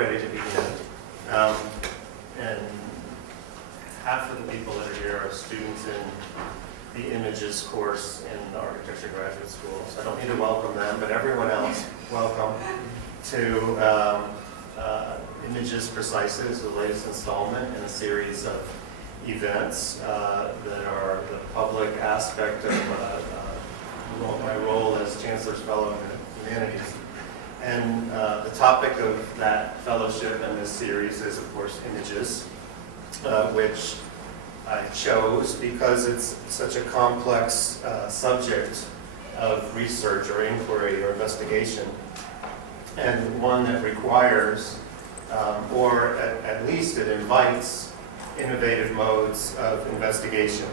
ready to begin. And half of the people that are here are students in the Images course in the Architecture Graduate School. So I don't need to welcome them, but everyone else, welcome to Images Precisely, the latest installment in a series of events that are the public aspect of my role as Chancellor's Fellow in the Humanities. And the topic of that fellowship in this series is, of course, images, which I chose because it's such a complex subject of research or inquiry or investigation, and one that requires, or at least it invites, innovative modes of investigation.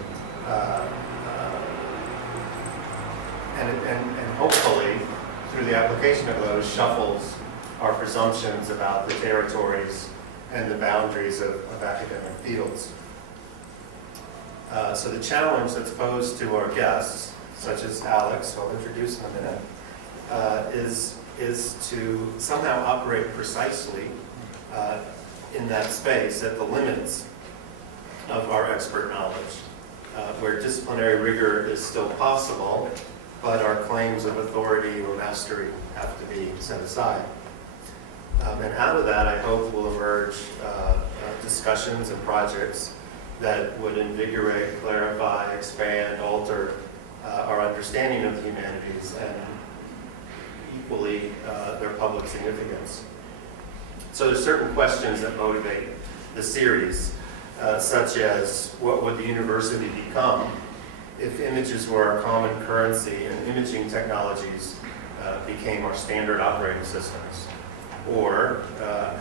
And hopefully, through the application of those, shuffles our presumptions about the territories and the boundaries of academic fields. So the challenge that's posed to our guests, such as Alex, who I'll introduce in a minute, is to somehow operate precisely in that space at the limits of our expert knowledge, where disciplinary rigor is still possible, but our claims of authority or mastery have to be set aside. And out of that, I hope will emerge discussions and projects that would invigorate, clarify, expand, alter our understanding of the humanities and equally their public significance. So there's certain questions that motivate the series, such as what would the university become if images were our common currency and imaging technologies became our standard operating systems? Or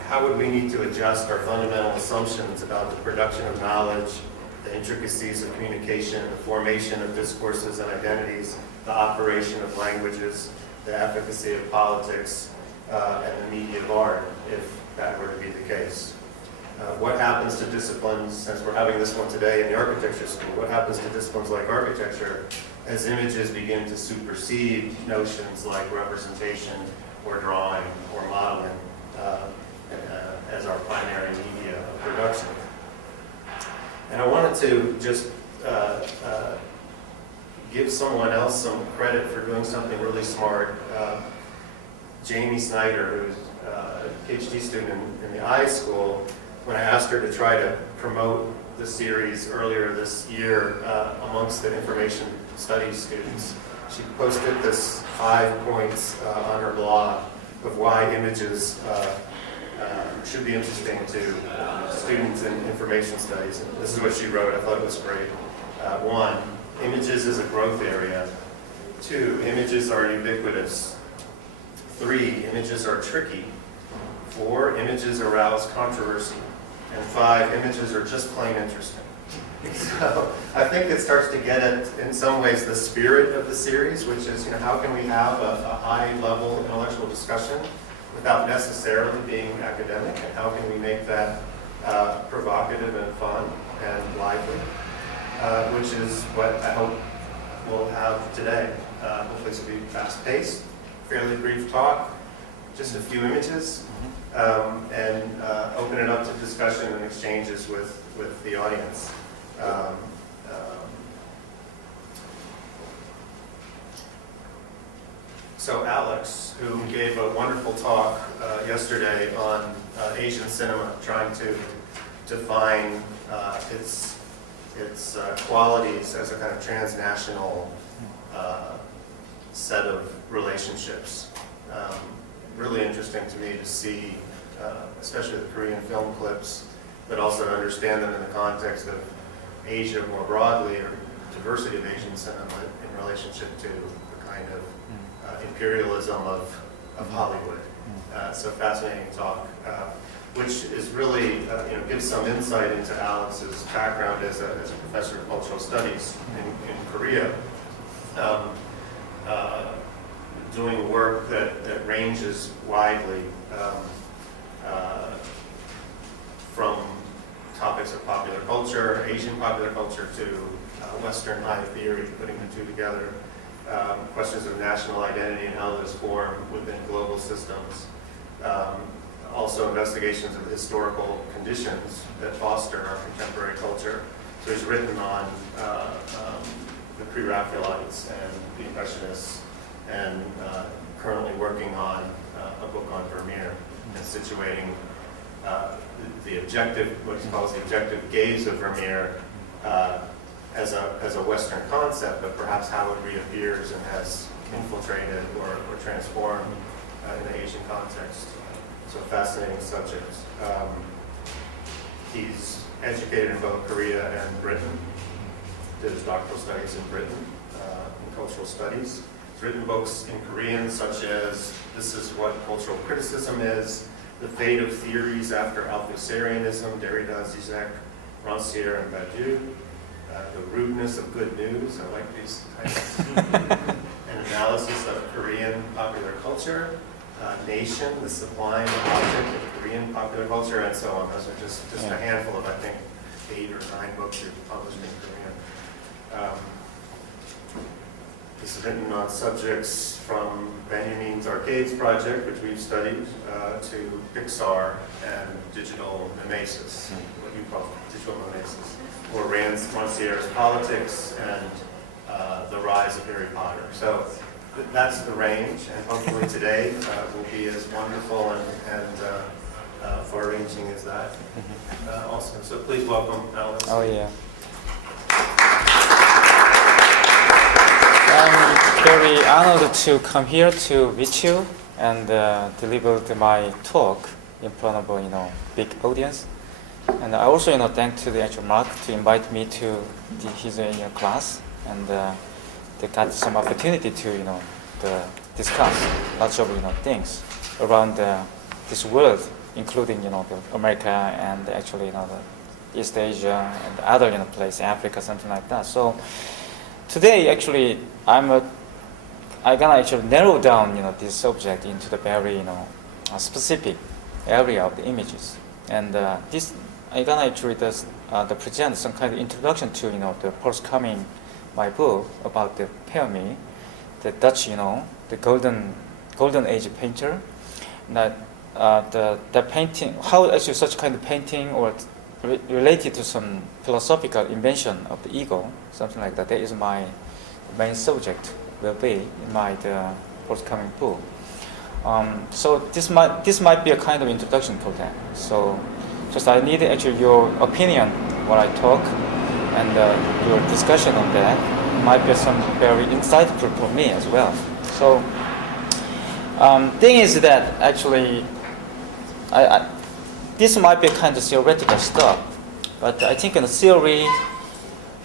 how would we need to adjust our fundamental assumptions about the production of knowledge, the intricacies of communication, the formation of discourses and identities, the operation of languages, the efficacy of politics, and the media of art, if that were to be the case? What happens to disciplines, since we're having this one today in the architecture school, what happens to disciplines like architecture as images begin to supersede notions like representation or drawing or modeling as our primary media of production? And I wanted to just give someone else some credit for doing something really smart. Jamie Snyder, who's a PhD student in the I School, when I asked her to try to promote the series earlier this year amongst the information studies students, she posted this 5 points on her blog of why images should be interesting to students in information studies. And this is what she wrote. I thought it was great. 1, images is a growth area. 2, images are ubiquitous. 3, images are tricky. 4, images arouse controversy. And 5, images are just plain interesting. So I think it starts to get at, in some ways, the spirit of the series, which is, how can we have a high-level intellectual discussion without necessarily being academic, and how can we make that provocative and fun and lively, which is what I hope we'll have today. Hopefully this will be fast-paced, fairly brief talk, just a few images, and open it up to discussion and exchanges with the audience. So Alex, who gave a wonderful talk yesterday on Asian cinema, trying to define its qualities as a kind of transnational set of relationships. Really interesting to me to see, especially the Korean film clips, but also to understand them in the context of Asia more broadly, or diversity of Asian cinema in relationship to the kind of imperialism of Hollywood. So fascinating talk, which is really, gives some insight into Alex's background as a professor of cultural studies in Korea. Doing work that ranges widely from topics of popular culture, Asian popular culture, to Western high theory, putting the two together, questions of national identity and how those form within global systems, also investigations of historical conditions that foster our contemporary culture. So he's written on the pre-Raphaelites and the Impressionists, and currently working on a book on Vermeer and situating the objective, what he calls the objective gaze of Vermeer, as a Western concept, but perhaps how it reappears and has infiltrated or transformed in the Asian context. So fascinating subject. He's educated in both Korea and Britain. Did his doctoral studies in Britain in cultural studies. He's written books in Korean such as This Is What Cultural Criticism Is, The Fate of Theories After Althusserianism, Derrida, Zizek, Rancière, and Badiou. The Rudeness of Good News, I like these titles. An analysis of Korean popular culture. Nation, the sublime object of Korean popular culture, and so on. Those are just a handful of, I think, 8 or 9 books you've published in Korean. This is written on subjects from Benjamin's Arcades project, which we've studied, to Pixar and digital mimesis, what you call digital mimesis, or Rancière's politics and the rise of Harry Potter. So that's the range, and hopefully today will be as wonderful and far-ranging as that also. So please welcome Alex. Oh, yeah. I'm very honored to come here to meet you and deliver my talk in front of big audience. And I also thank to the actual Mark to invite me to his class, and they got some opportunity to discuss lots of things around this world, including the America and actually the East Asia and other place, Africa, something like that. So today actually I'm gonna actually narrow down this subject into the very a specific area of the images, and this I'm gonna actually present some kind of introduction to the forthcoming my book about the Permy, the Dutch the golden age painter, that the painting, how actually such kind of painting or related to some philosophical invention of the ego, something like that. That is my main subject will be in my forthcoming book. So this might be a kind of introduction for that. So just I need actually your opinion when I talk, and your discussion on that might be some very insightful for me as well. So thing is that actually this might be kind of theoretical stuff, but I think in the theory,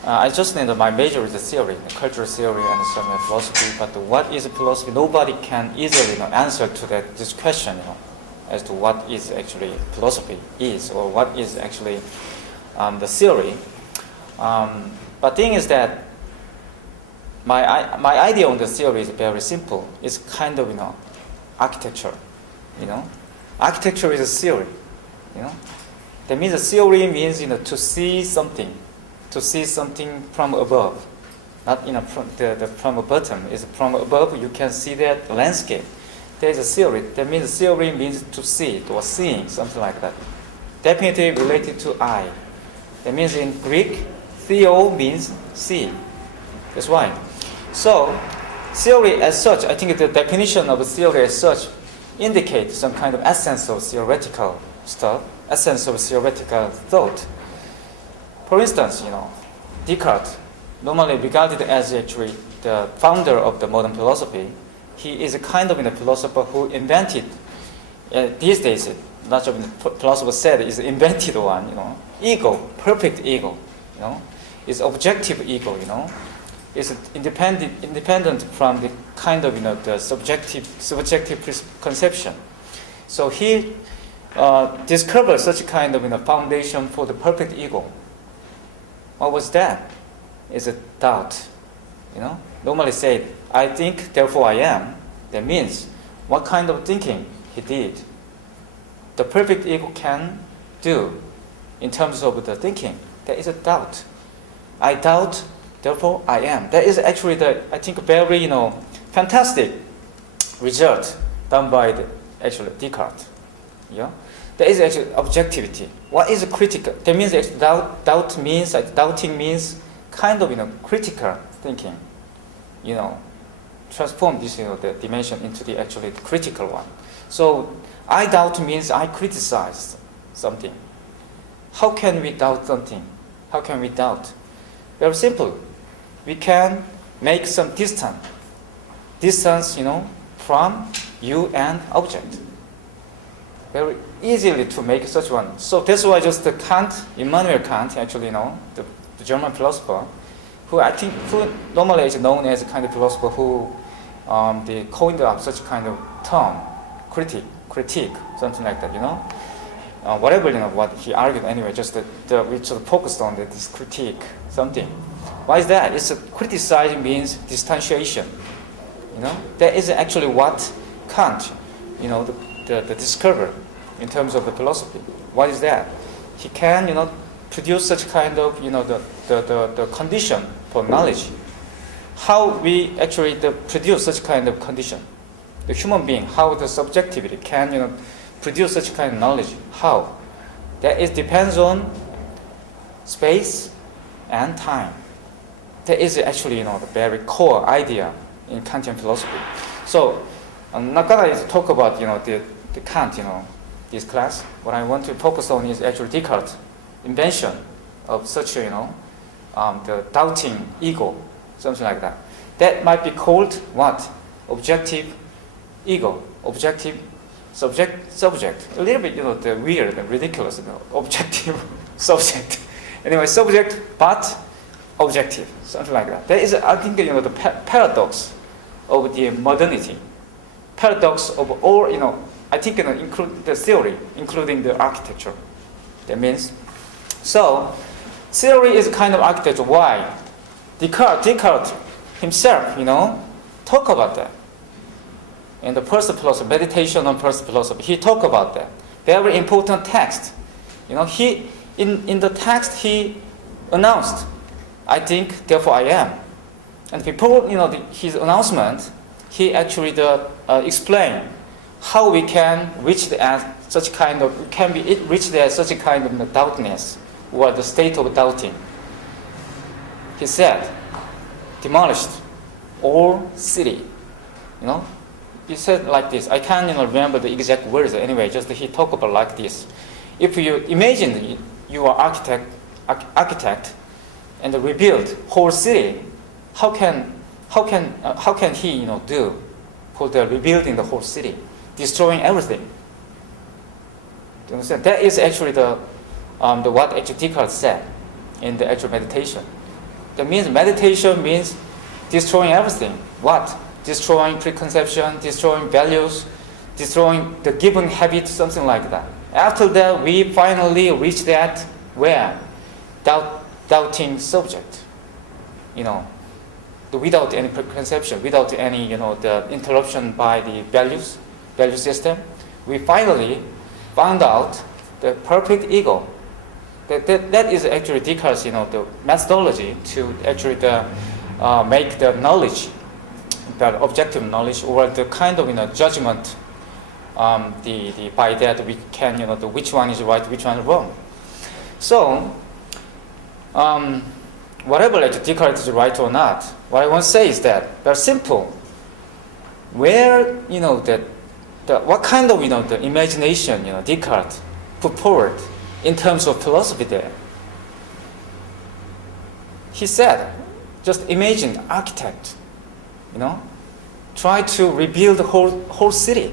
I just need my major is the theory, the cultural theory and some philosophy. But what is philosophy? Nobody can easily answer to this question, as to what is actually philosophy is, or what is actually the theory. But thing is that my idea on the theory is very simple. It's kind of architecture. Architecture is a theory. That means a theory means to see something from above, not from a bottom. It's from above you can see that landscape. There is a theory. That means theory means to see it or seeing, something like that. Definitely related to eye. That means in Greek, theo means see. That's why. So theory as such, I think the definition of theory as such indicates some kind of essence of theoretical stuff, essence of theoretical thought. For instance, Descartes, normally regarded as actually the founder of the modern philosophy, he is a kind of a philosopher who invented, these days, much of the philosopher said is invented one, ego, perfect ego, is objective ego, is independent from the kind of the subjective conception. So he discovered such a kind of foundation for the perfect ego. What was that? Is a doubt. Normally say, I think, therefore I am. That means what kind of thinking he did. The perfect ego can do in terms of the thinking. There is a doubt. I doubt, therefore I am. That is actually I think very fantastic result done by actually Descartes. Yeah. There is actually objectivity. What is critical? That means actually doubting means kind of critical thinking. Transform this the dimension into the actually critical one. So I doubt means I criticize something. How can we doubt something? How can we doubt? Very simple. We can make some distance, from you and object. Very easily to make such one. So that's why just Immanuel Kant, actually, the German philosopher, who normally is known as a kind of philosopher who they coined up such kind of term, critique, something like that, whatever, what he argued anyway, just we just focused on this critique, something. Why is that? It's criticizing means distantiation. That is actually what Kant, the discoverer in terms of the philosophy. What is that? He can, produce such kind of, the condition for knowledge. How we actually produce such kind of condition? The human being, how the subjectivity can, produce such kind of knowledge. How? That depends on space and time. That is actually, the very core idea in Kantian philosophy. So, I'm not gonna talk about, the Kant, this class. What I want to focus on is actually Descartes' invention of such, the doubting ego, something like that. That might be called what? Objective ego, objective subject. A little bit, the weird and ridiculous, objective subject. Anyway, subject but objective, something like that. That is, I think, the paradox of the modernity. Paradox of all, I think, include the theory, including the architecture. That means, so theory is kind of architecture. Why? Descartes himself, talk about that. In the first philosophy, meditation on first philosophy, he talked about that. Very important text. He in the text he announced, I think, therefore I am. And before his announcement, he actually explained how we can reach such kind of such a kind of doubtness or the state of doubting. He said, demolished all city. He said like this. I can't remember the exact words anyway. Just he talked about like this. If you imagine you are architect and rebuild whole city, how can he do for the rebuilding the whole city, destroying everything? Do you understand? That is actually the what actually Descartes said in the actual meditation. That means meditation means destroying everything. What? Destroying preconception, destroying values, destroying the given habit, something like that. After that, we finally reach that where? Doubting subject. Without any preconception, without any, the interruption by the value system, we finally found out the perfect ego. That is actually Descartes, the methodology to actually make the knowledge, the objective knowledge, or the kind of judgment. By that we can which one is right, which one is wrong. So, whatever Descartes is right or not, what I want to say is that very simple. Where what kind of the imagination Descartes put forward in terms of philosophy there. He said, just imagine architect, try to rebuild the whole city.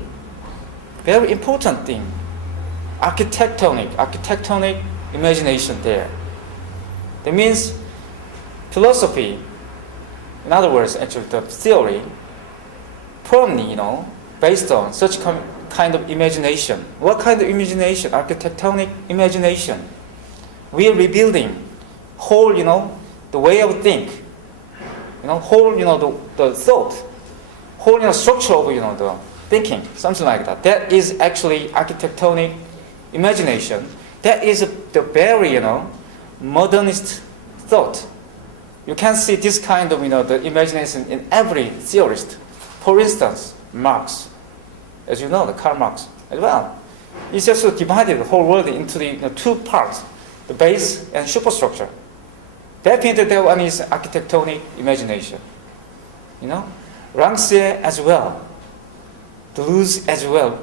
Very important thing. Architectonic imagination there. That means philosophy, in other words, actually the theory, firmly, based on such kind of imagination. What kind of imagination? Architectonic imagination. We are rebuilding whole, the way of think, whole, the thought, whole, structure of, the thinking, something like that. That is actually architectonic imagination. That is the very, modernist thought. You can see this kind of, the imagination in every theorist. For instance, Marx, as you know, the Karl Marx as well. It's just divided the whole world into the two parts, the base and superstructure. Definitely that one is architectonic imagination. Rancière as well, Deleuze as well.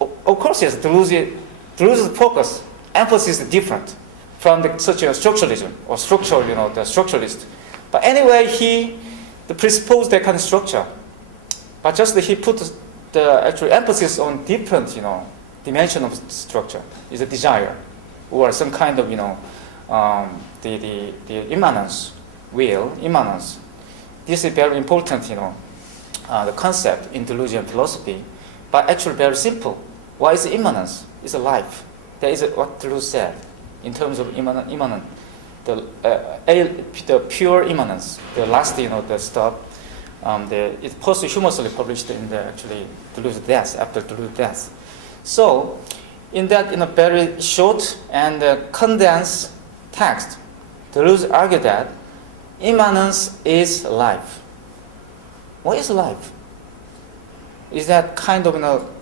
Of course, yes, Deleuze's focus, emphasis is different from such a structuralism or structural, the structuralist. But anyway, he presupposed that kind of structure. But just he put the actual emphasis on different, dimension of structure. Is a desire, or some kind of, the immanence, will, immanence. This is very important, the concept in Deleuzian philosophy, but actually very simple. What is immanence? It's a life. That is what Deleuze said in terms of immanent, the pure immanence, the last, the stuff. It's posthumously published in the actually Deleuze's death, after Deleuze's death. So, in that in a very short and condensed text, Deleuze argued that immanence is life. What is life? Is that kind of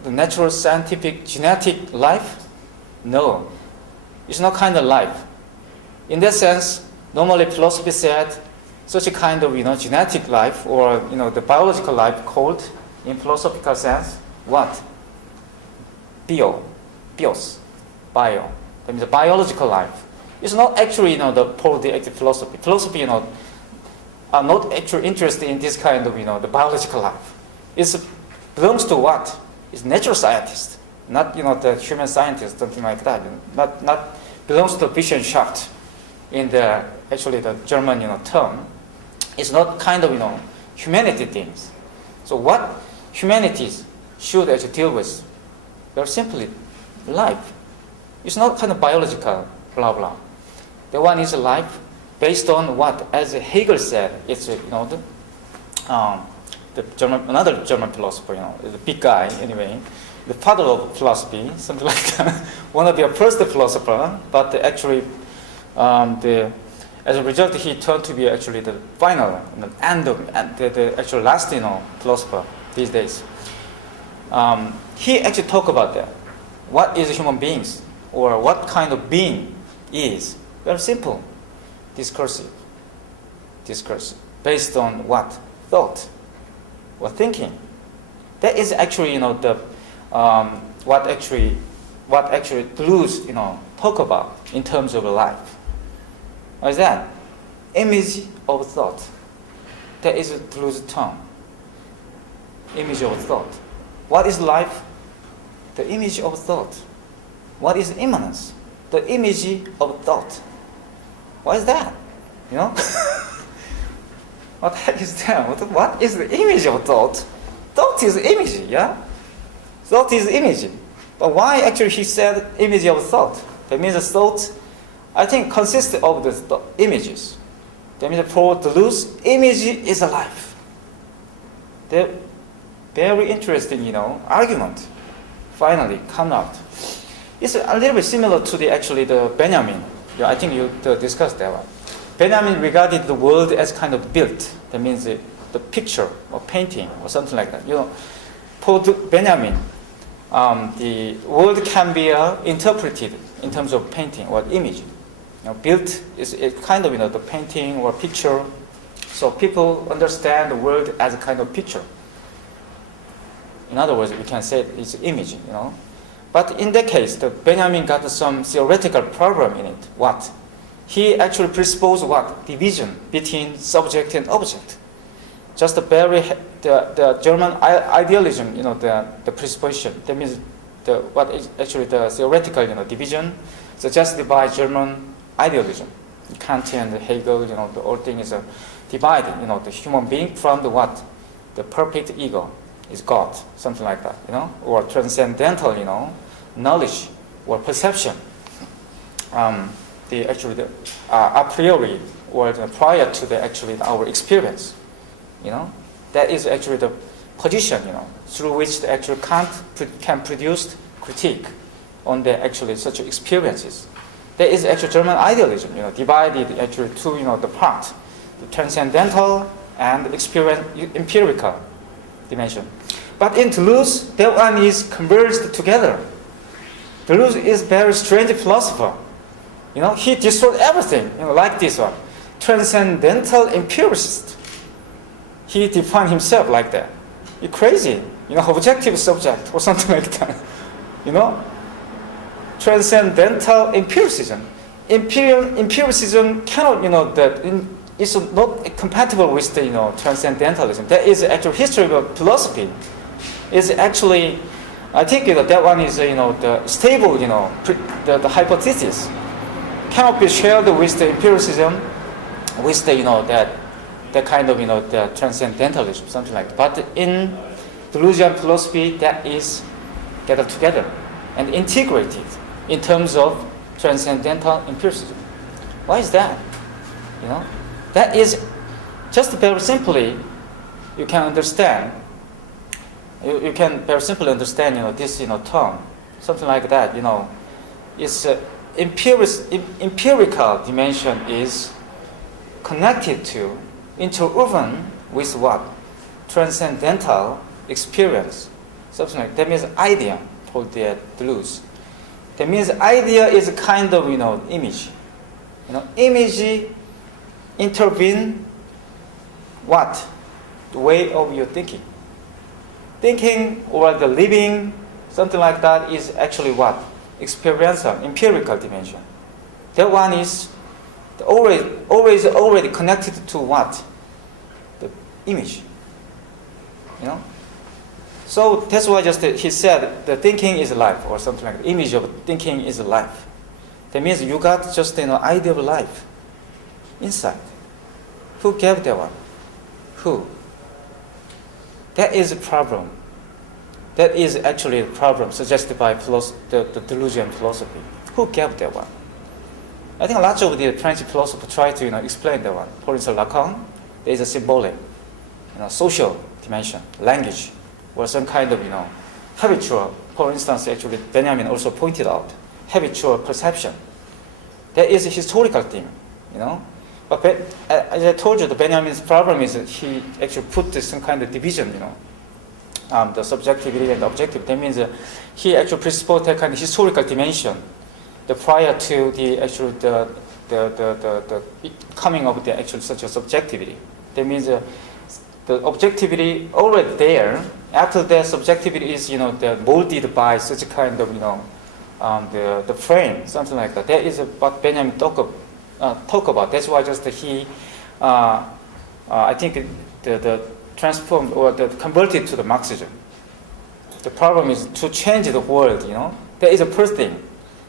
the natural, scientific, genetic life? No, it's not kind of life. In that sense, normally philosophy said such a kind of genetic life or the biological life called in philosophical sense what? Bios, bio. That means a biological life. It's not actually the pure deictic philosophy. Philosophy are not actually interested in this kind of the biological life. It belongs to what? It's natural scientist, not the human scientist, something like that. Not belongs to the Wissenschaft in the actually the German term. It's not kind of humanity things. So what humanities should actually deal with? Very simply, life. It's not kind of biological, blah blah. The one is life based on what, as Hegel said, it's another German philosopher, the big guy anyway, the father of philosophy, something like that. One of the first philosopher, but actually, as a result, he turned to be actually the final, end of the actual last, philosopher these days. He actually talked about that. What is human beings, or what kind of being is? Very simple, discursive, based on what? Thought or thinking. That is actually, what actually Deleuze, talk about in terms of life. What is that? Image of thought. That is Deleuze's term. Image of thought. What is life? The image of thought. What is immanence? The image of thought. What is that? What the heck is that? What is the image of thought? Thought is image, yeah? Thought is image. But why actually he said image of thought? That means the thought, I think, consists of the images. That means for Deleuze, image is alive. The very interesting, argument finally come out. It's a little bit similar to the Benjamin. I think you discussed that one. Benjamin regarded the world as kind of built. That means the picture or painting or something like that. For Benjamin, the world can be interpreted in terms of painting or image. Built is kind of the painting or picture. So people understand the world as a kind of picture. In other words, we can say it's image. But in that case, the Benjamin got some theoretical problem in it. What? He actually presupposed what? Division between subject and object. Just the German idealism, the presupposition. That means what is actually the theoretical, division suggested by German idealism. Kant and Hegel, the whole thing is divided. The human being from the what? The perfect ego is God, something like that. Or transcendental, knowledge or perception. The a priori or prior to our experience, that is actually the position, through which the actual Kant can produce critique on the such experiences. There is actually German idealism, divided actually to the part, the transcendental and empirical dimension. But in Deleuze, that one is converged together. Deleuze is very strange philosopher. He destroyed everything, like this one. Transcendental empiricist. He defined himself like that. You're crazy. Objective subject or something like that. Transcendental empiricism. Empiricism cannot, it's not compatible with the, transcendentalism. That is actual history of philosophy. It's actually, I think that one is, the stable, the hypothesis cannot be shared with the empiricism, with the, that kind of, the transcendentalism, something like that. But in Deleuzian philosophy, that is gathered together and integrated in terms of transcendental empiricism. Why is that? That is just very simply, you can understand. You can very simply understand, this, term, something like that. It's empirical dimension is connected to, interwoven with what? Transcendental experience, something like that. That means idea for the Deleuze. That means idea is a kind of, image. Image intervene what? The way of your thinking. Thinking or the living, something like that, is actually what? Experiential, empirical dimension. That one is already connected to what? The image. So that's why he said the thinking is life, or something like that. Image of thinking is life. That means you got just an idea of life inside. Who gave that one? Who? That is a problem. That is actually a problem suggested by the Deleuzian philosophy. Who gave that one? I think lots of the French philosophers try to explain that one. For instance, Lacan, there is a symbolic, social dimension, language, or some kind of habitual. For instance, actually Benjamin also pointed out habitual perception. That is a historical thing, But as I told you, the Benjamin's problem is that he actually put some kind of division, the subjectivity and the objective. That means he actually presupposed that kind of historical dimension, the prior to the actual the coming of the actual such a subjectivity. That means the objectivity already there. After that, subjectivity is the molded by such a kind of the frame, something like that. That is what Benjamin talk about. That's why just he, I think the transformed or the converted to the Marxism. The problem is to change the world. That is the first thing.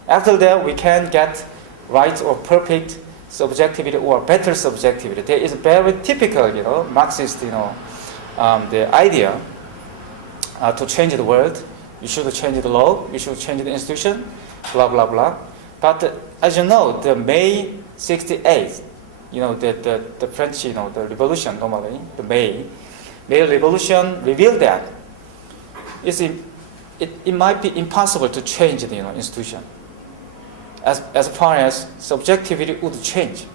After that, we can get right or perfect subjectivity or better subjectivity. There is very typical, Marxist, the idea to change the world. You should change the law. You should change the institution. Blah blah blah. But as you know, the May '68, the French, the revolution normally, the May Revolution revealed that it might be impossible to change the institution as far as subjectivity would change.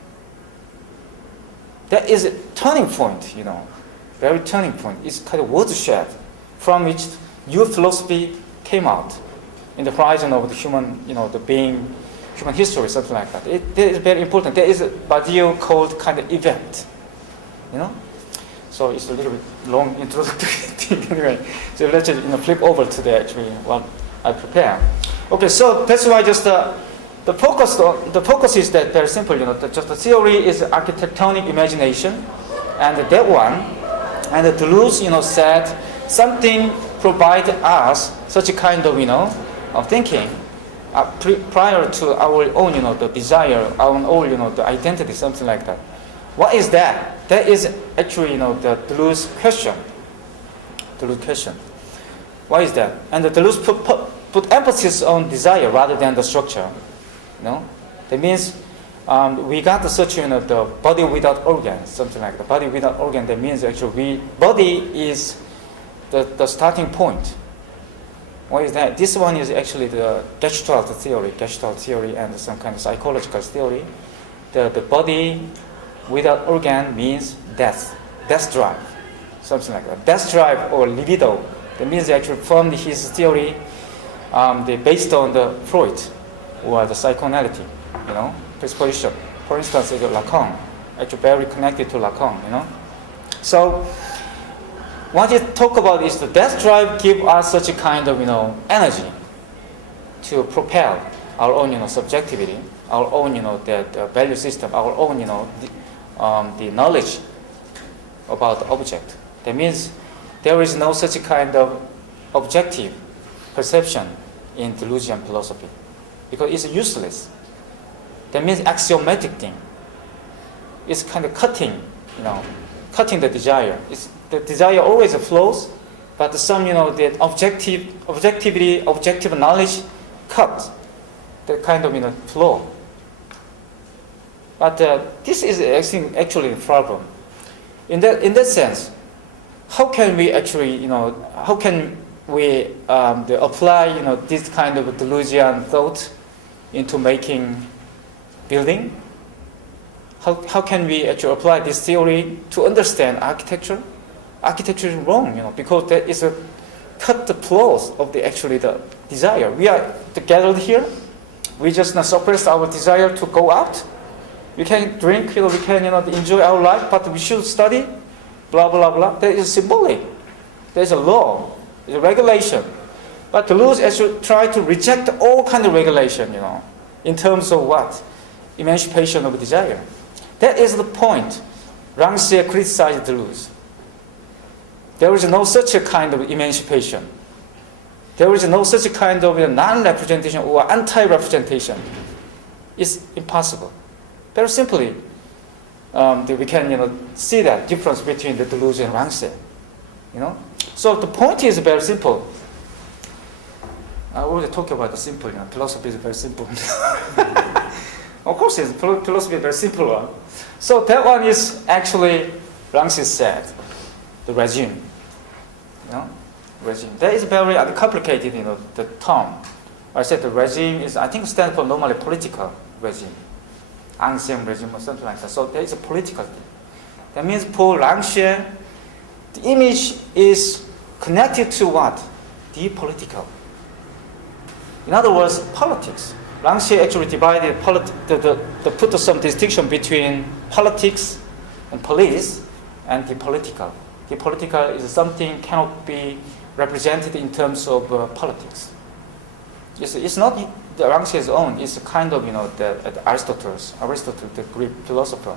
That is a turning point, very turning point. It's kind of watershed from which new philosophy came out in the horizon of the human, the being, human history, something like that. That is very important. There is a Badiou called kind of event, So it's a little bit long introductory thing anyway. So let's just flip over to the actually what I prepare. Okay, so that's why just the focus is that very simple. Just the theory is architectonic imagination, and that one, and Deleuze said something provide us such a kind of of thinking prior to our own the desire, our own the identity, something like that. What is that? That is actually the Deleuze question. Why is that? And the Deleuze put emphasis on desire rather than the structure. That means we got such the body without organ, something like that. Body without organ. That means actually body is the starting point. Why is that? This one is actually the Gestalt theory, and some kind of psychological theory. The body without organ means death drive, something like that. Death drive or libido. That means actually from his theory, based on the Freud or the psychoanalytic, predisposition. For instance, Lacan, actually very connected to Lacan, So what you talk about is the death drive give us such a kind of, energy to propel our own, subjectivity, our own, the value system, our own, the knowledge about the object. That means there is no such kind of objective perception in Deleuzian philosophy because it's useless. That means axiomatic thing. It's kind of cutting the desire. The desire always flows, but some, the objective knowledge cut the kind of, flow. But this is actually a problem. In that sense, how can we actually, apply, this kind of Deleuzian thought into making building? How can we actually apply this theory to understand architecture? Architecture is wrong, because that is a cut the flows of the desire. We are gathered here. We just suppress our desire to go out. We can drink, we can enjoy our life, but we should study, blah blah blah. That is symbolic. There's a law, there's a regulation. But Deleuze actually try to reject all kind of regulation, in terms of what? Emancipation of desire. That is the point. Rancière criticized Deleuze. There is no such a kind of emancipation. There is no such a kind of non-representation or anti-representation. It's impossible. Very simply, we can see that difference between the Deleuze and Rancière. So the point is very simple. I already talked about the simple. Philosophy is very simple. Of course, philosophy is a very simple one. So that one is actually Rancière said, the regime. Regime. That is very complicated, the term. I said the regime is, I think, stands for normally political regime. Ancien regime or something like that. So there is a political thing. That means for Rancière, the image is connected to what? The political. In other words, politics. Rancière actually divided, put some distinction between politics and police and the political. The political is something cannot be represented in terms of politics. It's not the Rancière's own. It's a kind of Aristotle, the Greek philosopher.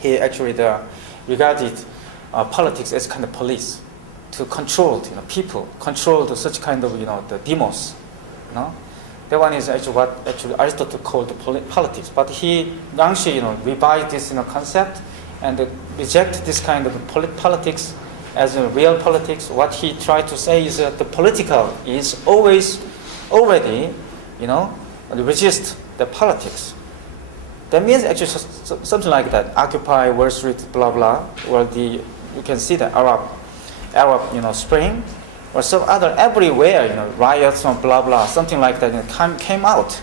He actually regarded politics as kind of police to control people, control such kind of the demos. That one is actually what Aristotle called politics. But Rancière revised this concept and reject this kind of politics as a real politics. What he tried to say is that the political is always already, resist the politics. That means actually something like that. Occupy Wall Street, blah blah, or you can see the Arab Spring, or some other everywhere, riots or blah blah, something like that came out.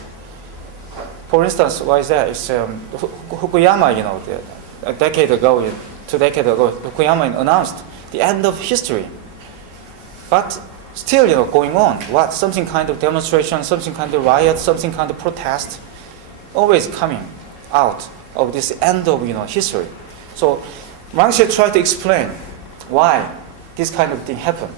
For instance, why is that? It's Fukuyama, a decade ago, 2 decades ago, Fukuyama announced the end of history. But still, going on. What? Something kind of demonstration, something kind of riot, something kind of protest, always coming out of this end of history. So Rancière tried to explain why this kind of thing happened.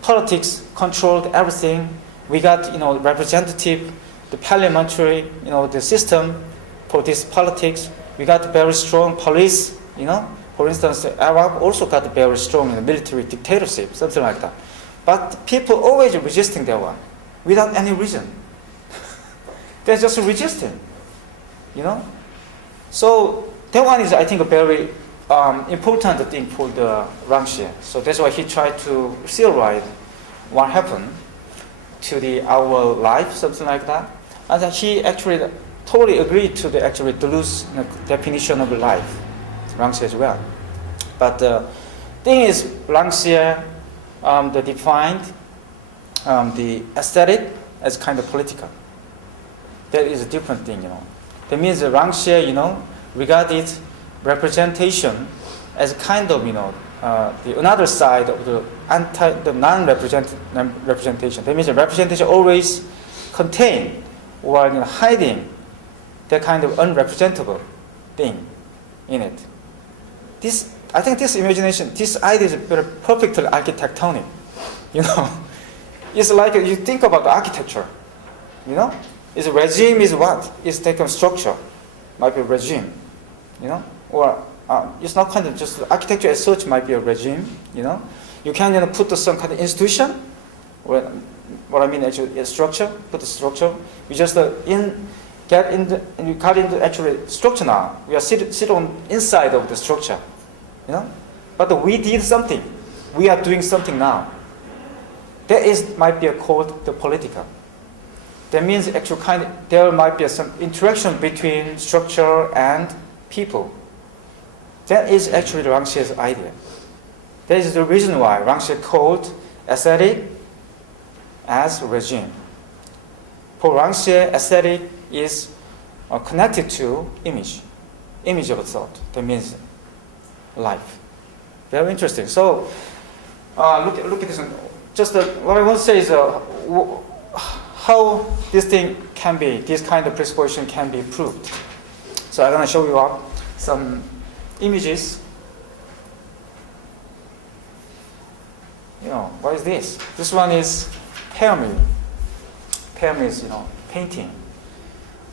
Politics controlled everything. We got representative, the parliamentary, the system for this politics. We got very strong police. For instance, Arab also got very strong military dictatorship, something like that. But people always resisting that one without any reason. They're just resisting, So that one is, I think, a very important thing for the Rancière. So that's why he tried to theorize what happened to our life, something like that. And he actually totally agreed to the Deleuze definition of life, Rancière as well. But the thing is, Rancière defined the aesthetic as kind of political. That is a different thing, That means Rancière, regarded representation as kind of, the another side of the non-representation. That means the representation always contain or hiding that kind of unrepresentable thing in it. I think this imagination, this idea is very perfectly architectonic. It's like you think about architecture. Its regime is what? It's taken structure, might be a regime, or it's not kind of just architecture as such might be a regime, You can put some kind of institution, or what I mean actually is structure, put the structure. We just get into actually structure now. We are sit on inside of the structure, But we did something. We are doing something now. That might be called the political. That means actually there might be some interaction between structure and people. That is actually Rangshe's idea. That is the reason why Rangshe called aesthetic as regime. For Rangshe, aesthetic is connected to image of thought. That means life. Very interesting. So look at this one. Just what I want to say is how this thing can be, this kind of presupposition can be proved. So I'm going to show you some images. What is this? This one is pyramid. Pyramid is, painting.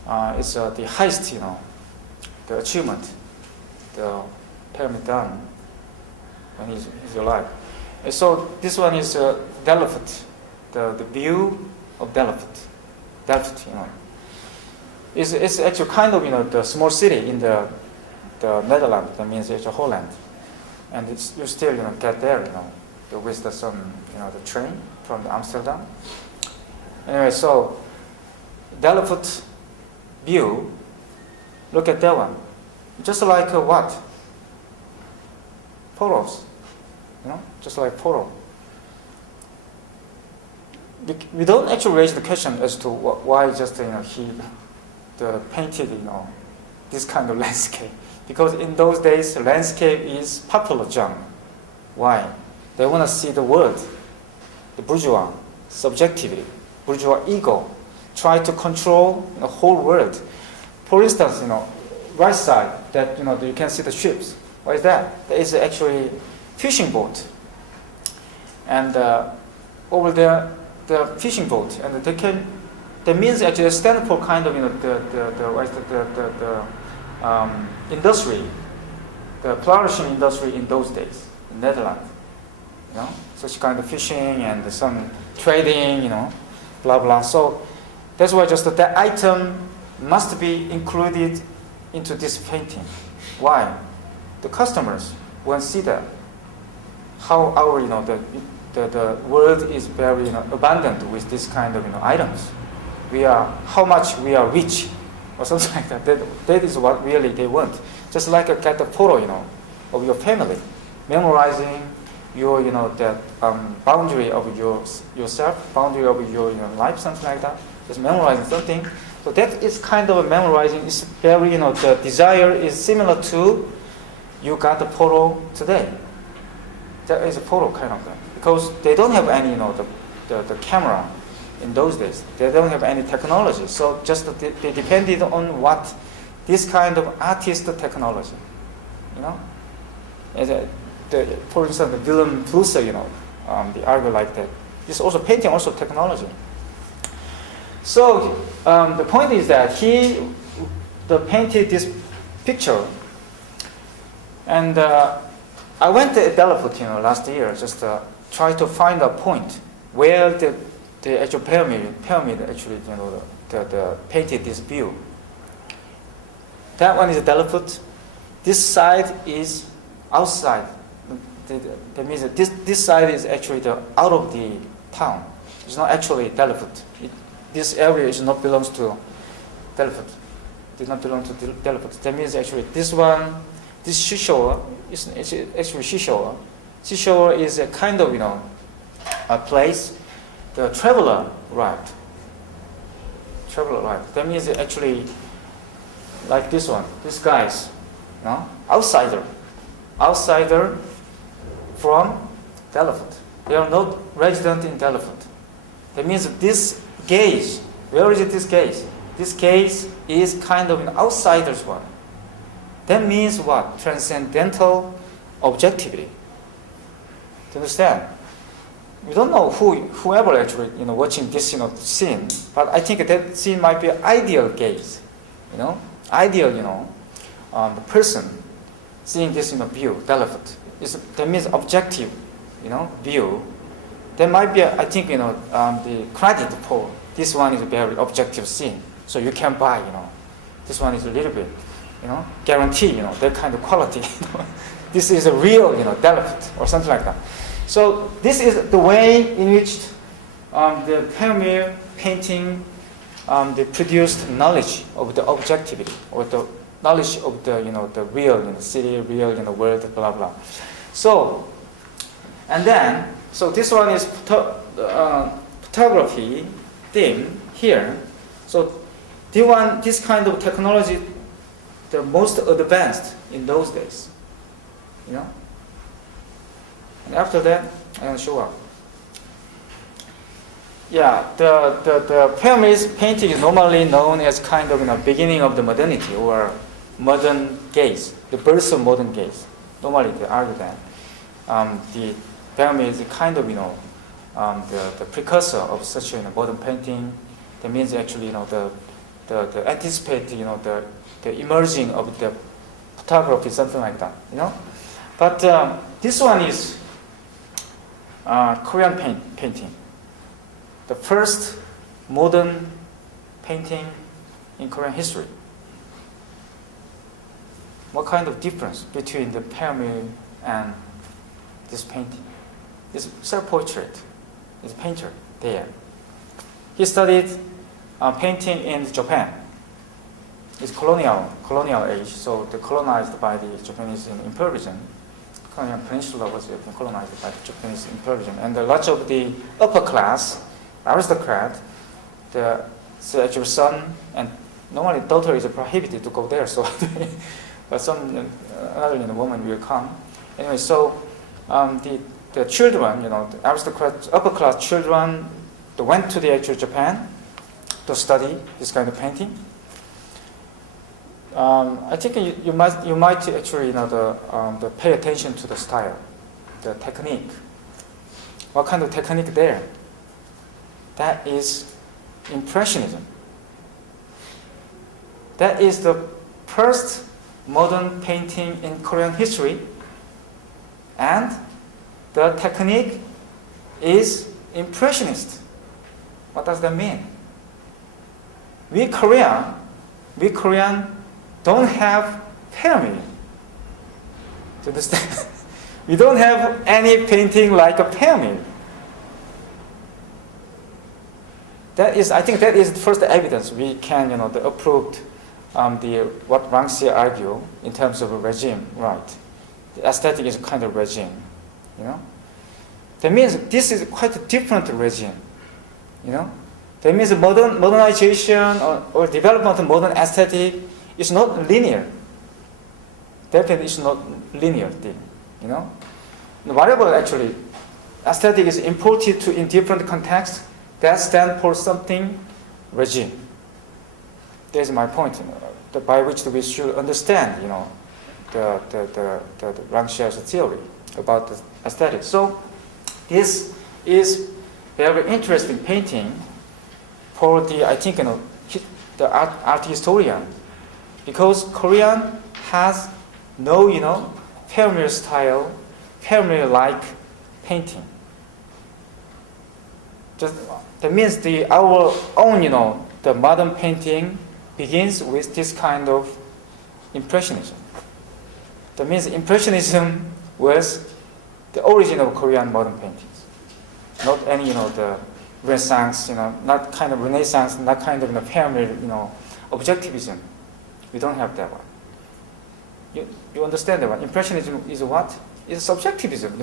It's the highest, the achievement, the pyramid done when he's alive. And so this one is Delft, the view of Delft. Delft, It's actually kind of, the small city in the Netherlands. That means it's a Holland. And you still, get there, with some, the train from Amsterdam. Anyway, so Delft view, look at that one. Just like what? Photos. Just like photo. We don't actually raise the question as to why just he painted this kind of landscape, because in those days landscape is popular genre. Why? They want to see the world, the bourgeois subjectivity, bourgeois ego, try to control the whole world. For instance, right side that you can see the ships. What is that? That is actually fishing boat, and over there the fishing boat, and that means actually a stand for kind of the industry, the flourishing industry in those days in Netherlands. Such kind of fishing and some trading, blah blah. So that's why just that item must be included into this painting. Why? The customers will see that how our the world is very abundant with this kind of items. How much we are rich, or something like that. That is what really they want. Just like get a photo of your family, memorizing your that boundary of yourself, boundary of your life, something like that. Just memorizing something. So that is kind of memorizing. It's very the desire is similar to you got a photo today. That is a photo kind of thing, because they don't have any the camera in those days. They don't have any technology. So just they depended on what this kind of artist technology, for instance, the Willem Flusser, they argue like that. This also painting, also technology. So the point is that he painted this picture, and I went to Delft, last year, just try to find a point where the actual pyramid actually, the painted this view. That one is Delft. This side is outside. That means that this side is actually out of the town. It's not actually Delft. This area is not belongs to Delft. It does not belong to Delft. That means actually this one, this seashore is actually seashore. Seashore is a kind of a place the traveler arrived. That means actually like this one. These guys, outsider. outsider from Delft. They are not resident in Delft. That means this gaze, where is this gaze? This gaze is kind of an outsider's one. That means what? Transcendental objectivity. Do you understand? We don't know whoever actually watching this scene, but I think that scene might be an ideal gaze, ideal the person seeing this view, Delft. That means objective, view. There might be I think the credit for this one is a very objective scene, so you can buy this one is a little bit guarantee that kind of quality. This is a real Delft or something like that. So this is the way in which the Vermeer painting they produced knowledge of the objectivity or the knowledge of the the real city, real world, blah blah. So and then this one is photography theme here. So this kind of technology, the most advanced in those days, And after that, I'm going to show up. Yeah, the Vermeer's painting is normally known as kind of beginning of the modernity or modern gaze, the birth of modern gaze. Normally they argue that the Vermeer is kind of the precursor of such modern painting. That means actually the anticipate the emerging of the photography, something like that. But this one is Korean painting. The first modern painting in Korean history. What kind of difference between the Vermeer and this painting? It's self-portrait. It's a painter there. He studied painting in Japan. It's colonial age, so they're colonized by the Japanese imperialism. Korean peninsula was colonized by the Japanese imperialism, and lots of the upper class aristocrat, the actual son and normally daughter is prohibited to go there. So, but another woman will come. Anyway, so the children, the aristocrat, upper class children, they went to the actual Japan to study this kind of painting. I think you might actually the pay attention to the style, the technique. What kind of technique there? That is Impressionism. That is the first modern painting in Korean history, and the technique is Impressionist. What does that mean? We Korean don't have Vermeer. Do you understand? We don't have any painting like a Vermeer. I think that is the first evidence we can, the approved, what Rangxie argue in terms of a regime, right? The aesthetic is a kind of regime, That means this is quite a different regime, That means modernization or development of modern aesthetic is not linear. Definitely it's not linear thing, Whatever actually aesthetic is imported in different contexts, that stands for something regime. That's my point, by which we should understand, the Rangxia's theory about the aesthetics. So this is very interesting painting for the, I think, the art historian, because Korean has no, Vermeer style, Vermeer-like painting. That means our own, the modern painting begins with this kind of Impressionism. That means Impressionism was the origin of Korean modern paintings. Not any, the Renaissance, not kind of Renaissance, not kind of Vermeer, objectivism. We don't have that one. You understand that one? Impressionism is what? It's subjectivism,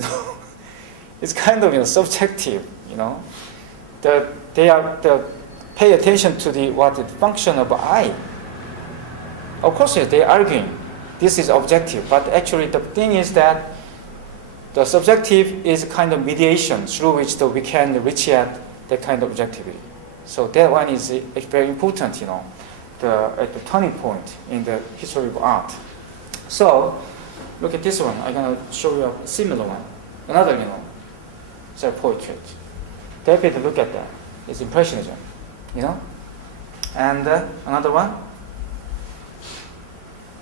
It's kind of subjective, They pay attention to the function of eye. Of course, yes, they're arguing this is objective. But actually the thing is that the subjective is a kind of mediation through which we can reach at that kind of objectivity. So that one is very important, you know, at the turning point in the history of art. So look at this one. I'm going to show you a similar one. Another, you know, self-portrait. David, look at that. It's Impressionism, you know. And another one.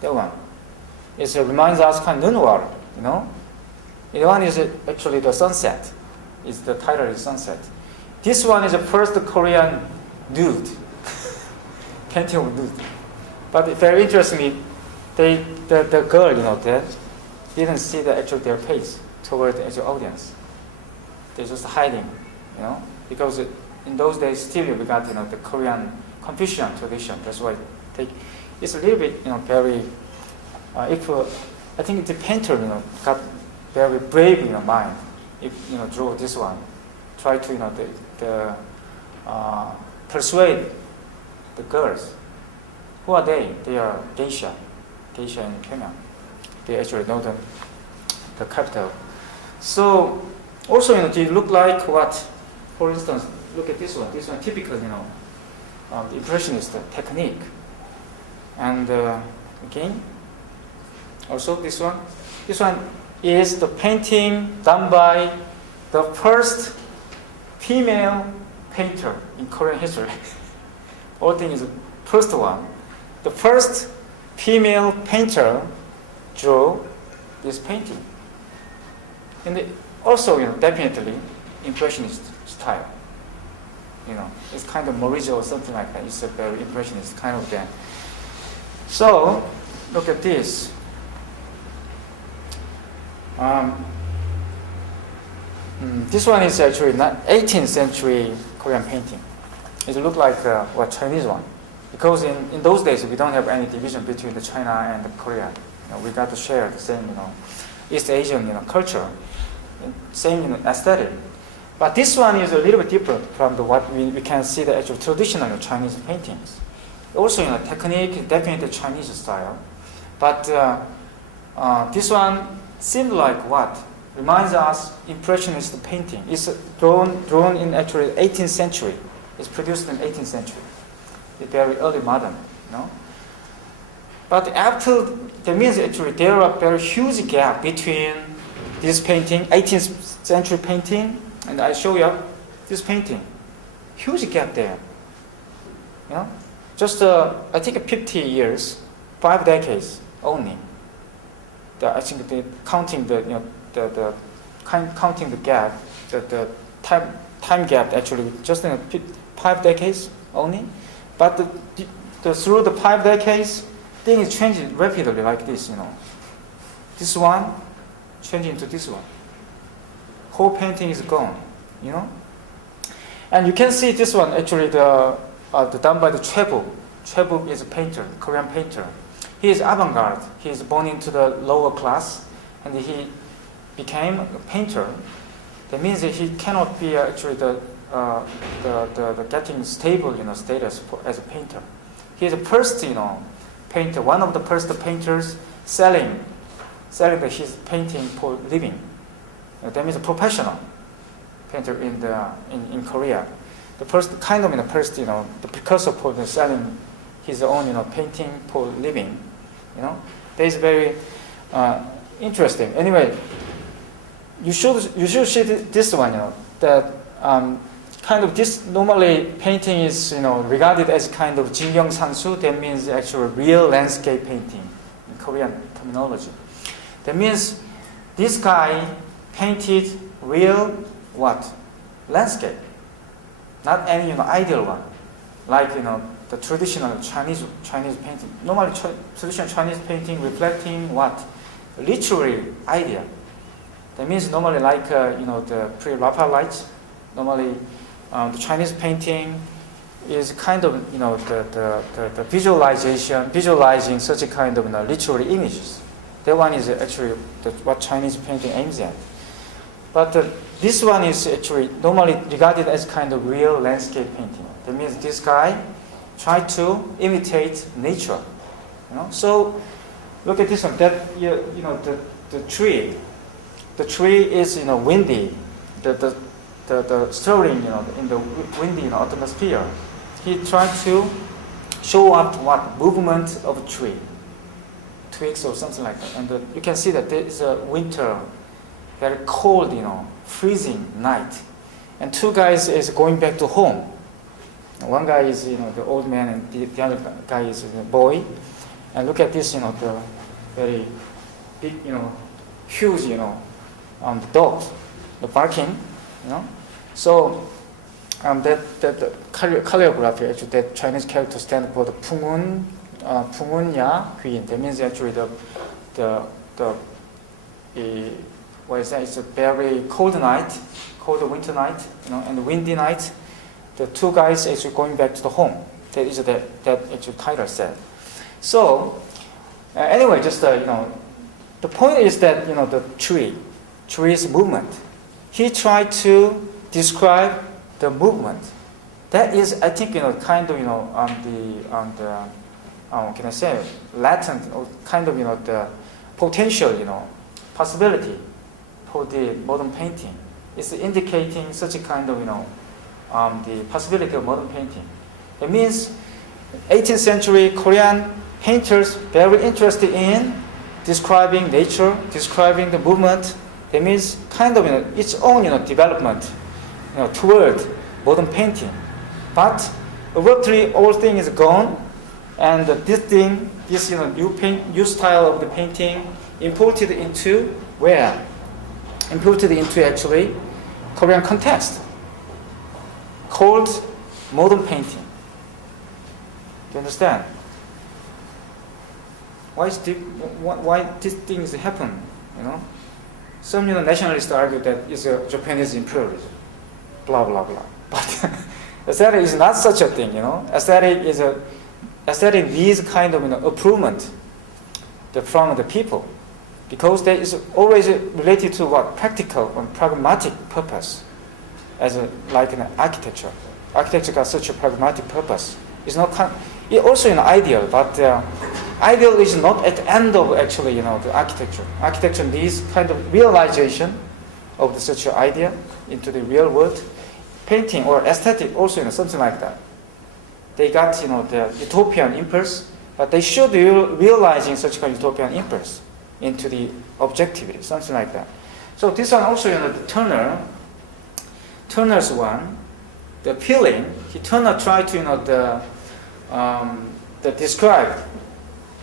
That one. It reminds us kind of noir, you know. The one is actually the sunset. The title is Sunset. This one is the first Korean nude. Painting of nude. But very interestingly, the girl, you know, that didn't see their face toward the actual audience. They're just hiding, you know, because in those days still we got, you know, the Korean Confucian tradition. That's why it's a little bit, you know, very. I think the painter, you know, got very brave in your mind. If you know, draw this one, try to, you know, persuade the girls. Who are they? They are geisha in Pyongyang. They actually know the capital. So also, you know, they look like what? For instance, look at this one. This one typical, you know, the impressionist technique. And again, also this one. This one is the painting done by the first female painter in Korean history. Whole thing is the first one. The first female painter drew this painting. And also, you know, definitely impressionist style. You know, it's kind of Murillo or something like that. It's a very impressionist kind of thing. So, look at this. This one is actually not 18th century Korean painting. It looks like what Chinese one, because in those days we don't have any division between the China and the Korea. You know, we got to share the same, you know, East Asian, you know, culture, same, you know, aesthetic. But this one is a little bit different from what we can see the actual traditional Chinese paintings. Also, you know, technique definitely Chinese style, but this one seems like what? Reminds us impressionist painting. It's drawn in actually 18th century. It's produced in 18th century. It's very early modern, you know. But after, that means actually there are very huge gap between this painting, 18th century painting, and I show you this painting. Huge gap there. You know? Just I think 50 years, 5 decades only. I think counting the, you know, counting the gap, the time gap actually just in 5 decades only. But through the 5 decades, things changing rapidly like this, you know. This one changing to this one. Whole painting is gone, you know. And you can see this one actually done by the Choi-buk. Choi-buk is a painter, Korean painter. He is avant-garde. He is born into the lower class, and he became a painter. That means that he cannot be actually the getting stable, you know, status as a painter. He is the first, you know, painter, one of the first painters selling his painting for living. That means a professional painter in Korea. The first kind of, you know, first, you know, the precursor for the selling his own, you know, painting for living. You know, that is very interesting. Anyway, you should see this one. You know, that kind of this normally painting is, you know, regarded as kind of Jingyeong Sansu. That means actual real landscape painting in Korean terminology. That means this guy painted real what? Landscape, not any, you know, ideal one, like, you know, the traditional Chinese painting. Normally, traditional Chinese painting reflecting what? Literary idea. That means normally like, you know, the pre-Raphaelites. Normally, the Chinese painting is kind of, you know, the visualizing such a kind of, you know, literary images. That one is actually what Chinese painting aims at. But this one is actually normally regarded as kind of real landscape painting. That means this guy tried to imitate nature. You know? So Look at this one. That you know the tree. The tree is windy. The stirring in the windy atmosphere. He tried to show up what movement of a tree, twigs or something like that. And you can see that there is a winter, very cold, freezing night. And two guys is going back to home. One guy is the old man, and the other guy is the boy. And look at this, the very big, huge, the dogs, the barking, So that choreography, actually, that Chinese character stand for the 풍운 Ya Queen. That means actually what is that? It's a very cold night, cold winter night, and windy night. The two guys actually going back to the home. That is that actually title said. So anyway, just the point is that the tree's movement. He tried to describe the movement. That is, I think, kind of can I say, latent or kind of the potential possibility for the modern painting. It's indicating such a kind of the possibility of modern painting. It means 18th century Korean painters very interested in describing nature, describing the movement. That means kind of its own development toward modern painting. But abruptly all thing is gone, and this new style of the painting imported into where? Imported into actually Korean context, called modern painting. Do you understand? Why these things happen? Some nationalists argue that it's a Japanese imperialism, blah blah blah. But aesthetic is not such a thing. Aesthetic needs kind of improvement from the people, because that is always related to what? Practical and pragmatic purpose, like an architecture. Architecture got such a pragmatic purpose. It's not it also an ideal, but ideal is not at the end of actually the architecture. Architecture needs kind of realization of such an idea into the real world. Painting or aesthetic also something like that. They got the utopian impulse, but they should be realizing such kind of utopian impulse into the objectivity, something like that. So this one also the Turner's one, the feeling. Turner tried to describe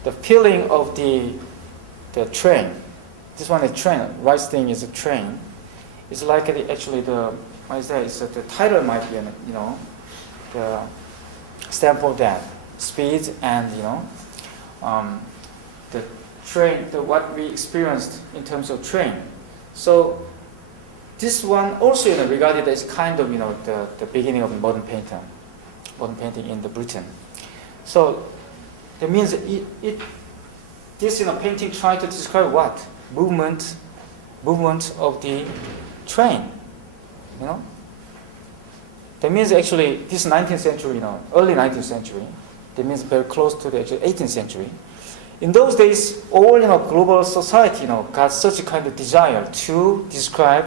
the feeling of the train. This one is train. Right thing is a train. It's like what is that? It's the title might be the stamp of that speed and the train, what we experienced in terms of train. So this one also regarded as kind of the beginning of modern painting in the Britain. So that means this painting tried to describe what? Movement of the train. That means actually this 19th century, early 19th century, that means very close to the 18th century. In those days, all global society got such a kind of desire to describe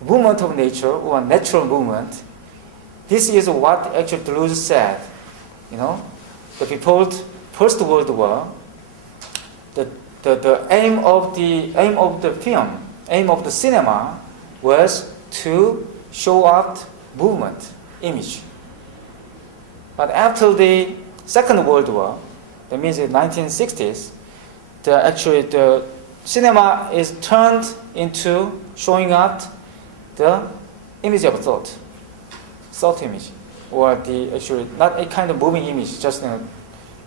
movement of nature or natural movement. This is what actually Deleuze said. The before First World War, the aim of the film, aim of the cinema was to show up movement, image. But after the Second World War, that means in the 1960s, the cinema is turned into showing up the image of thought image, or not a kind of moving image, just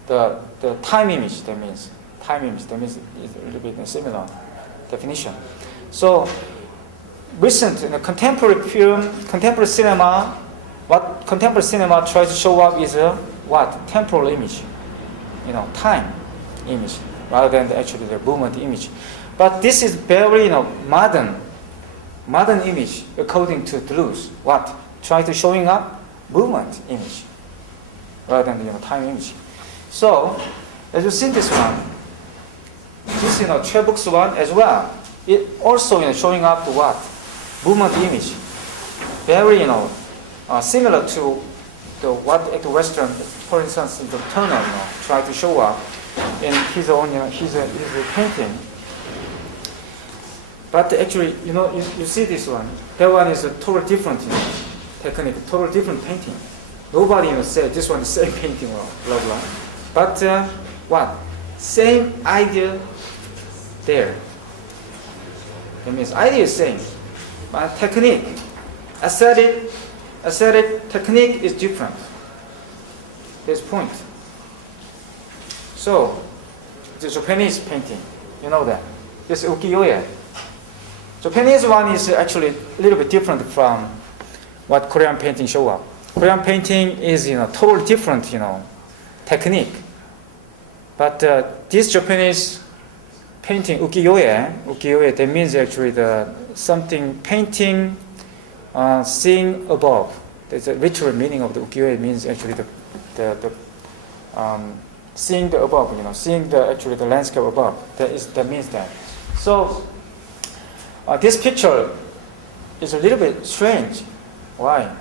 the time image. That means it's a little bit similar definition. So recent contemporary film, contemporary cinema, what contemporary cinema tries to show up is what? Temporal image, time image, rather than the movement image. But this is very modern image according to Deleuze. What? Try to showing up movement image rather than time image. So as you see this one, This Choi Book's one as well. It also showing up to what? Movement image. Very similar to the what at the Western, for instance, the Turner try to show up in his own his painting. But actually, you see this one. That one is a total different technique, total different painting. Nobody said this one is same painting or blah blah. But what? Same idea there. That means idea is same, but technique, aesthetic technique is different. This point. So the Japanese painting, you know that. This ukiyo-e. Japanese one is actually a little bit different from what Korean painting show up. Korean painting is totally different technique. But this Japanese painting ukiyo-e, that means actually the something painting seeing above. There's a literal meaning of the ukiyo-e means actually the seeing the above, seeing the landscape above. That means that. So this picture is a little bit strange. Why?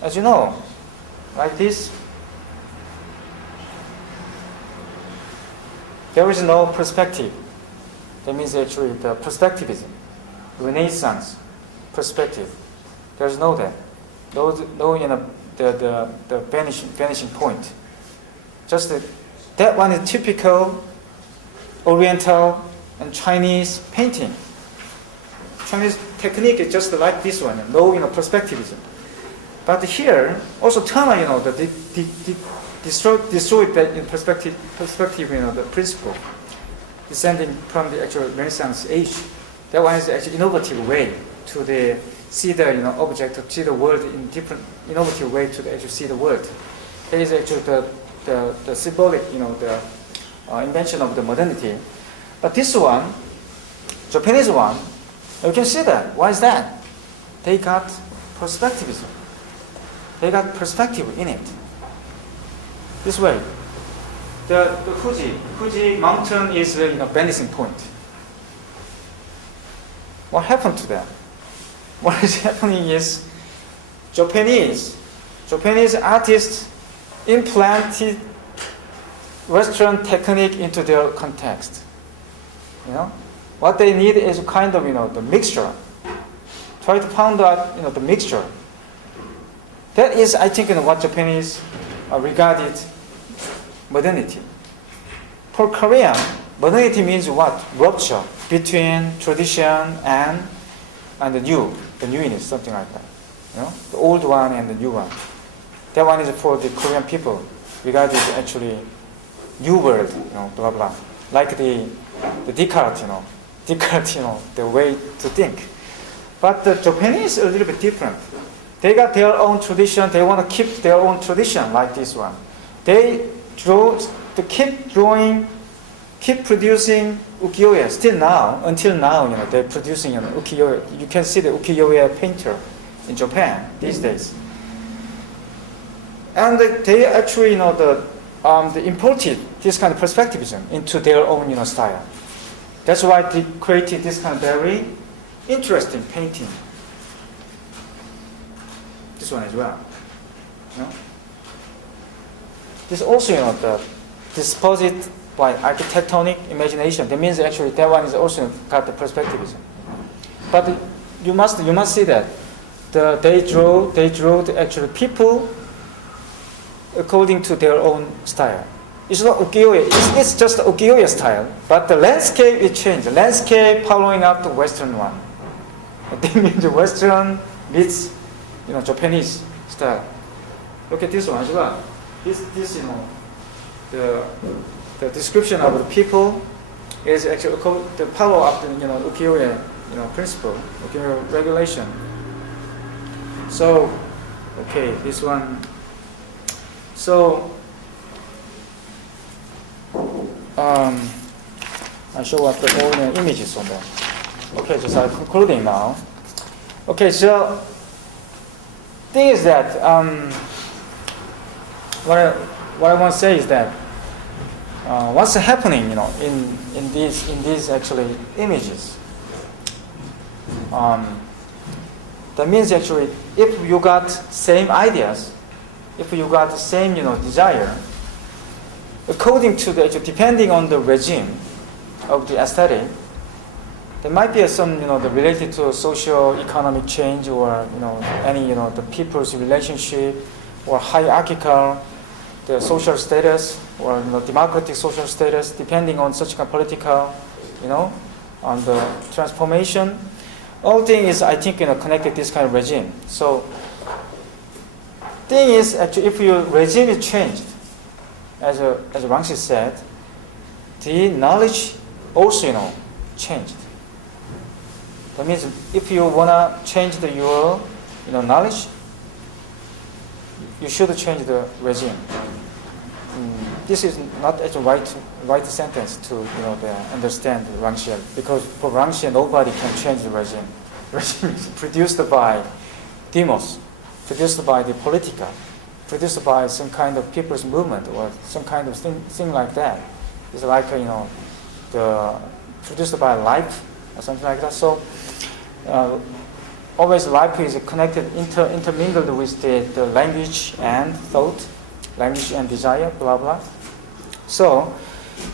As you know, like this, there is no perspective. That means actually the perspectivism, Renaissance perspective. There's no that. No, the vanishing point. Just that one is typical Oriental and Chinese painting. Chinese technique is just like this one, no perspectivism. But here, also Turner, destroyed that in perspective, the principle, descending from the actual Renaissance age. That one is actually innovative way to see the object, to see the world in different innovative way to actually see the world. That is actually the symbolic, the invention of the modernity. But this one, Japanese one, you can see that. Why is that? They got perspectivism. They got perspective in it. This way, the Fuji mountain is vanishing point. What happened to them? What is happening is Japanese artists implanted Western technique into their context. What they need is kind of the mixture. Try to find out the mixture. That is, I think, what Japanese regarded modernity. For Korean, modernity means what? Rupture between tradition and the new, the newness, something like that. The old one and the new one. That one is for the Korean people regarded actually new world, blah blah. Like the Descartes, the way to think. But the Japanese are a little bit different. They got their own tradition. They want to keep their own tradition like this one. They keep drawing, keep producing ukiyo-e. Until now, they're producing ukiyo-e. You can see the ukiyo-e painter in Japan these days. And they actually, they imported this kind of perspectivism into their own, style. That's why they created this kind of very interesting painting. This one as well. This also, disposed by architectonic imagination. That means actually that one is also got the perspectivism. But you must see that they drew actually people according to their own style. It's not ukiyo-e. It's just ukiyo-e style, but the landscape is changed. The landscape following up the Western one. That means the Western meets Japanese style. Look at this one as well. This the description of the people is actually the follow up the ukiyo-e principle, ukiyo-e regulation. So, okay, this one. So, I show up the all images on them. Okay, just I'm concluding now. Okay, so thing is that what I want to say is that what's happening, in these actually images. That means actually, if you got same ideas, if you got the same, desire, according to depending on the regime of the aesthetic, there might be some, related to socio-economic change or, any, the people's relationship or hierarchical, the social status or, democratic social status, depending on such kind of political, on the transformation. All thing is, I think, connected to this kind of regime. So, thing is, actually, if your regime is changed, as Wang Xi said, the knowledge also, changed. That means if you wanna change your, knowledge, you should change the regime. This is not a right sentence to, understand Wang Xi, because for Wang Xi, nobody can change the regime. Regime is produced by demos, produced by the politica, produced by some kind of people's movement or some kind of thing like that. It's like, produced by life or something like that. So, always life is connected, intermingled with the language and thought, language and desire, blah, blah. So,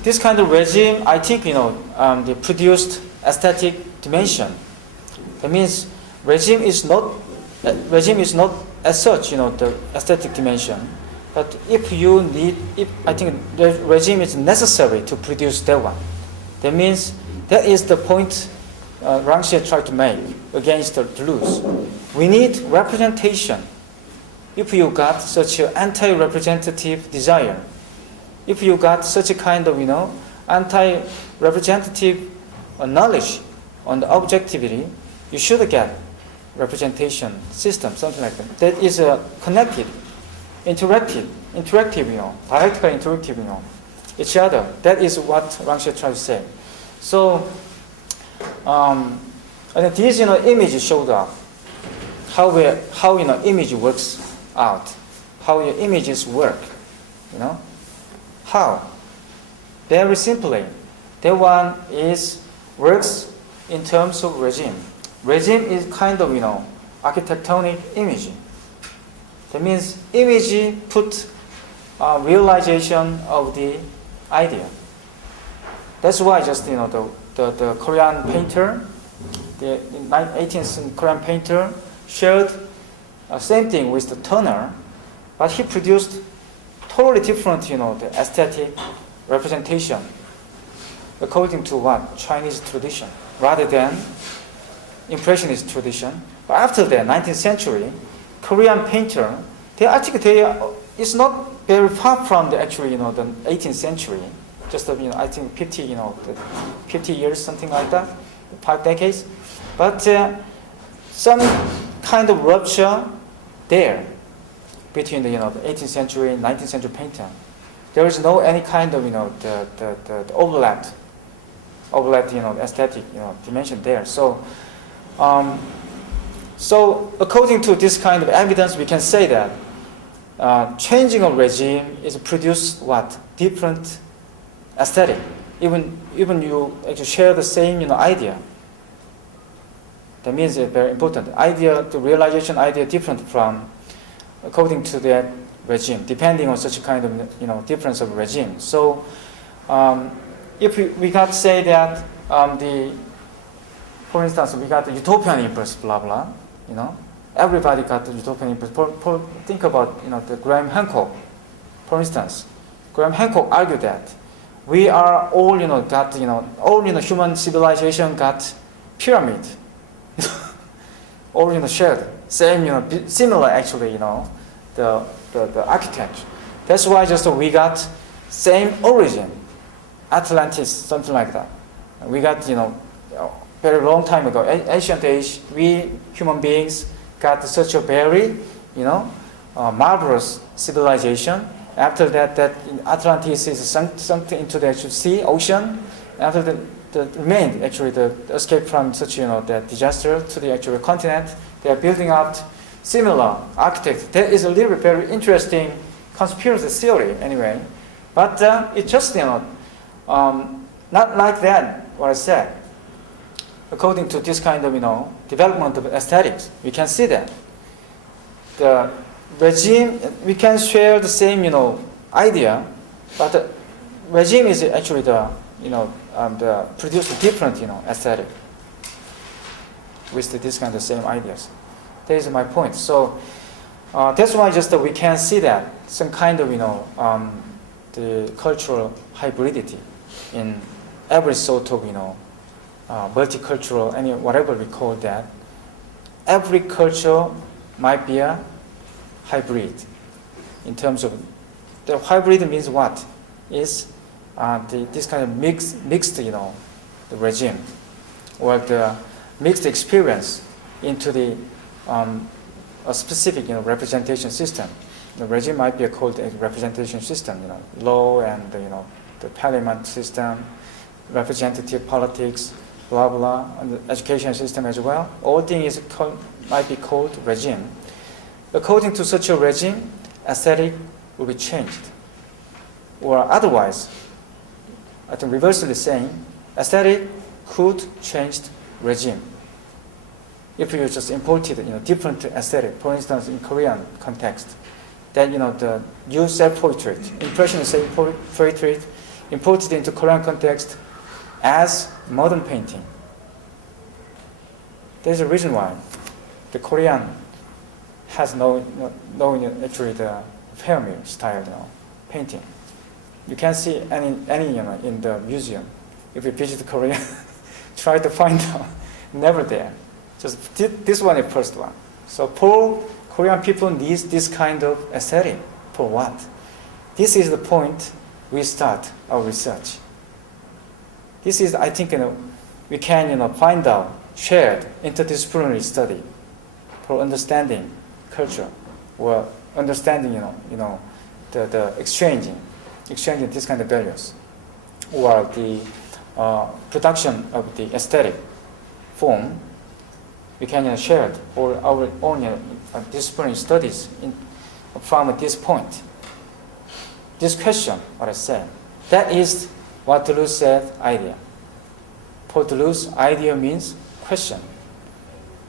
this kind of regime, I think, they produced aesthetic dimension. That means regime is not as such, the aesthetic dimension. But I think the regime is necessary to produce that one. That means that is the point Wang Xi tried to make against the rules. We need representation. If you got such an anti-representative desire, if you got such a kind of, anti-representative knowledge on the objectivity, you should get representation system, something like that. That is connected, interactive, dialectical interactive, each other. That is what Wang Xi tried to say. So, I think these, images showed up how image works out, how your images work, How? Very simply, that one works in terms of regime. Regime is kind of, architectonic image. That means image put realization of the idea. That's why just, the Korean painter, the 18th Korean painter shared same thing with the Turner, but he produced totally different, the aesthetic representation according to what? Chinese tradition, rather than Impressionist tradition. But after that, 19th century, Korean painter, it's not very far from the 18th century. Just, I think 50 years, something like that, 5 decades. But some kind of rupture there between the 18th century and 19th century painter. There is no any kind of the overlap aesthetic dimension there. So according to this kind of evidence, we can say that changing of regime is produce what different aesthetic. Even you actually share the same idea. That means it's very important. The realization idea different from according to that regime, depending on such a kind of difference of regime. So if we got say that for instance, we got the utopian impulse, blah blah, everybody got the utopian impulse. Think about the Graham Hancock, for instance. Graham Hancock argued that we are all human civilization got pyramid, all shared, same similar actually the architecture. That's why just we got same origin, Atlantis, something like that. We got very long time ago, ancient age, we human beings got such a very marvelous civilization. After that Atlantis is sunk into the sea, ocean. After the remained actually the escape from such that disaster to the actual continent. They are building up similar architecture. There is a little bit very interesting conspiracy theory anyway. But it just, not like that, what I said. According to this kind of, development of aesthetics, we can see that. The regime, we can share the same, idea, but the regime is actually the produce a different, aesthetic with this kind of same ideas. That is my point. So that's why just we can see that some kind of, the cultural hybridity in every sort of, multicultural, whatever we call that. Every culture might be a hybrid in terms of the hybrid means what is this kind of mixed the regime or the mixed experience into the a specific representation system. The regime might be called a representation system, law and the parliament system, representative politics, blah blah, and the education system as well. All things might be called regime. According to such a regime, aesthetic will be changed. Or otherwise, I think reversely saying, aesthetic could change regime. If you just imported different aesthetic, for instance in Korean context, then the new self-portrait, impressionist self-portrait imported into Korean context as modern painting. There's a reason why the Korean has no actually the Vermeer style painting. You can't see any in the museum. If you visit Korea, try to find out. Never there. Just this one is the first one. So for Korean people needs this kind of aesthetic. For what? This is the point we start our research. This is, I think, we can find out shared interdisciplinary study for understanding culture or understanding the exchanging this kind of values or the production of the aesthetic form. We can share it for our own disciplinary studies from this point. This question, what I said, that is what Deleuze said, idea. For Deleuze, idea means question,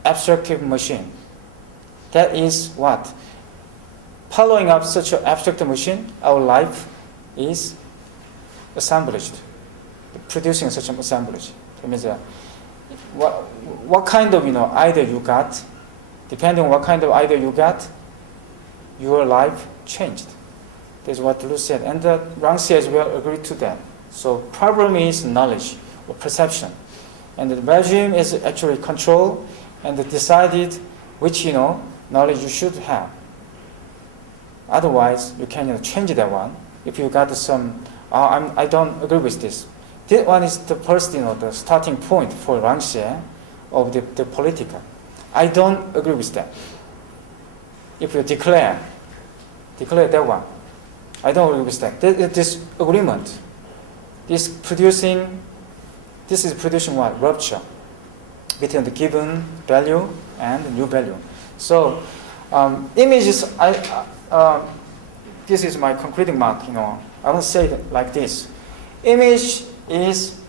abstractive machine. That is what? Following up such an abstract machine, our life is assemblaged, producing such an assemblage. That means what kind of idea you got, depending on what kind of idea you got, your life changed. That's what Deleuze said, and Rancière as well agreed to that. So problem is knowledge or perception, and the regime is actually control and decided which knowledge you should have. Otherwise, you can change that one. If you got some, I don't agree with this. This one is the first, the starting point for Rancière of the political. I don't agree with that. If you declare that one, I don't agree with that. This agreement, this is producing what? Rupture between the given value and the new value. So, images, this is my concluding mark, I will say it like this. Image is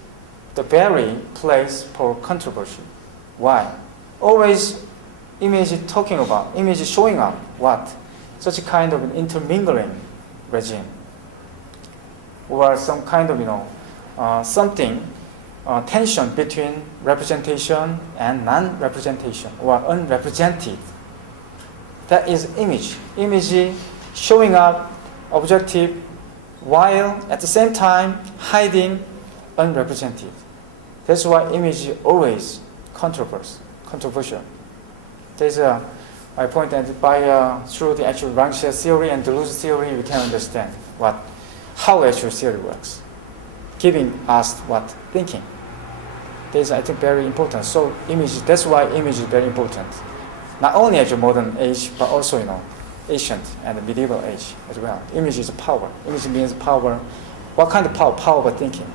the very place for controversy. Why? Always image showing up what? Such a kind of an intermingling regime. Or some kind of, tension between representation and non-representation or unrepresented. That is image. Image showing up objective while at the same time hiding unrepresented. That's why image is always controversial. There's my point, and through the actual Rancière theory and Deleuze theory, we can understand how actual theory works, giving us what thinking. This is, I think, very important. So image. That's why image is very important. Not only at the modern age, but also ancient and the medieval age as well. Image is power. Image means power. What kind of power? Power of thinking.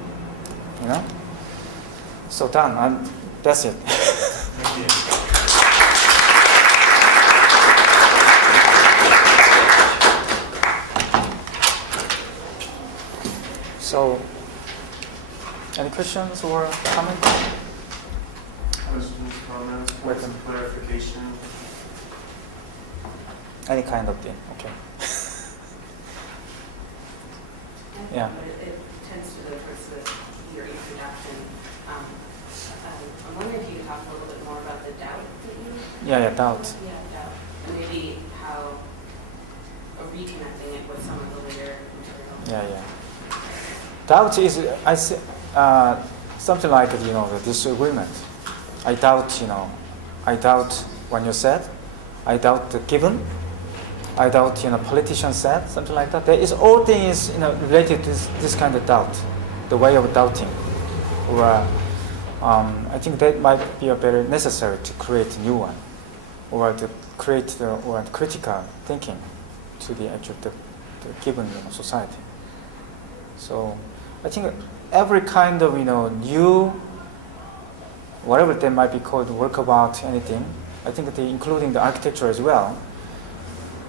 So done. That's it. Thank you. So, any questions or comments? Questions, comments, points of clarification? Any kind of thing, okay. Yeah. But it tends to go towards your introduction. I'm wondering if you could talk a little bit more about the doubt that you... Yeah, doubt. Yeah, doubt. And maybe how reconnecting it with some of the later material. Yeah. Doubt is, I say, something like, the disagreement. I doubt when you said, I doubt the given, I doubt, politician said, something like that. There is all things, related to this kind of doubt, the way of doubting. Or, I think that might be a very necessary to create a new one, or to create or critical thinking to the actual the given society. So I think every kind of new, whatever they might be called, work about anything, I think including the architecture as well,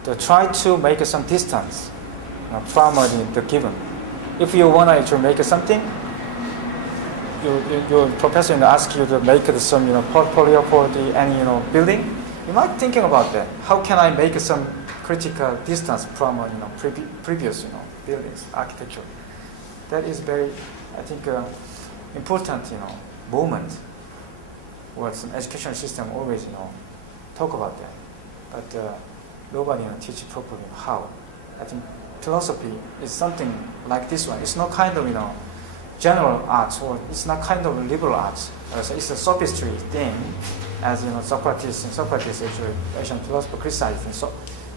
to try to make some distance from the given. If you want to actually make something, your professor ask you to make some portfolio for any building, you might thinking about that. How can I make some critical distance from previous buildings, architecture? That is very, I think, important moment. Where some education system always talk about that, but nobody teach properly how. I think philosophy is something like this one. It's not kind of general arts, or it's not kind of liberal arts. So it's a sophistry thing, as Socrates actually Asian philosopher criticized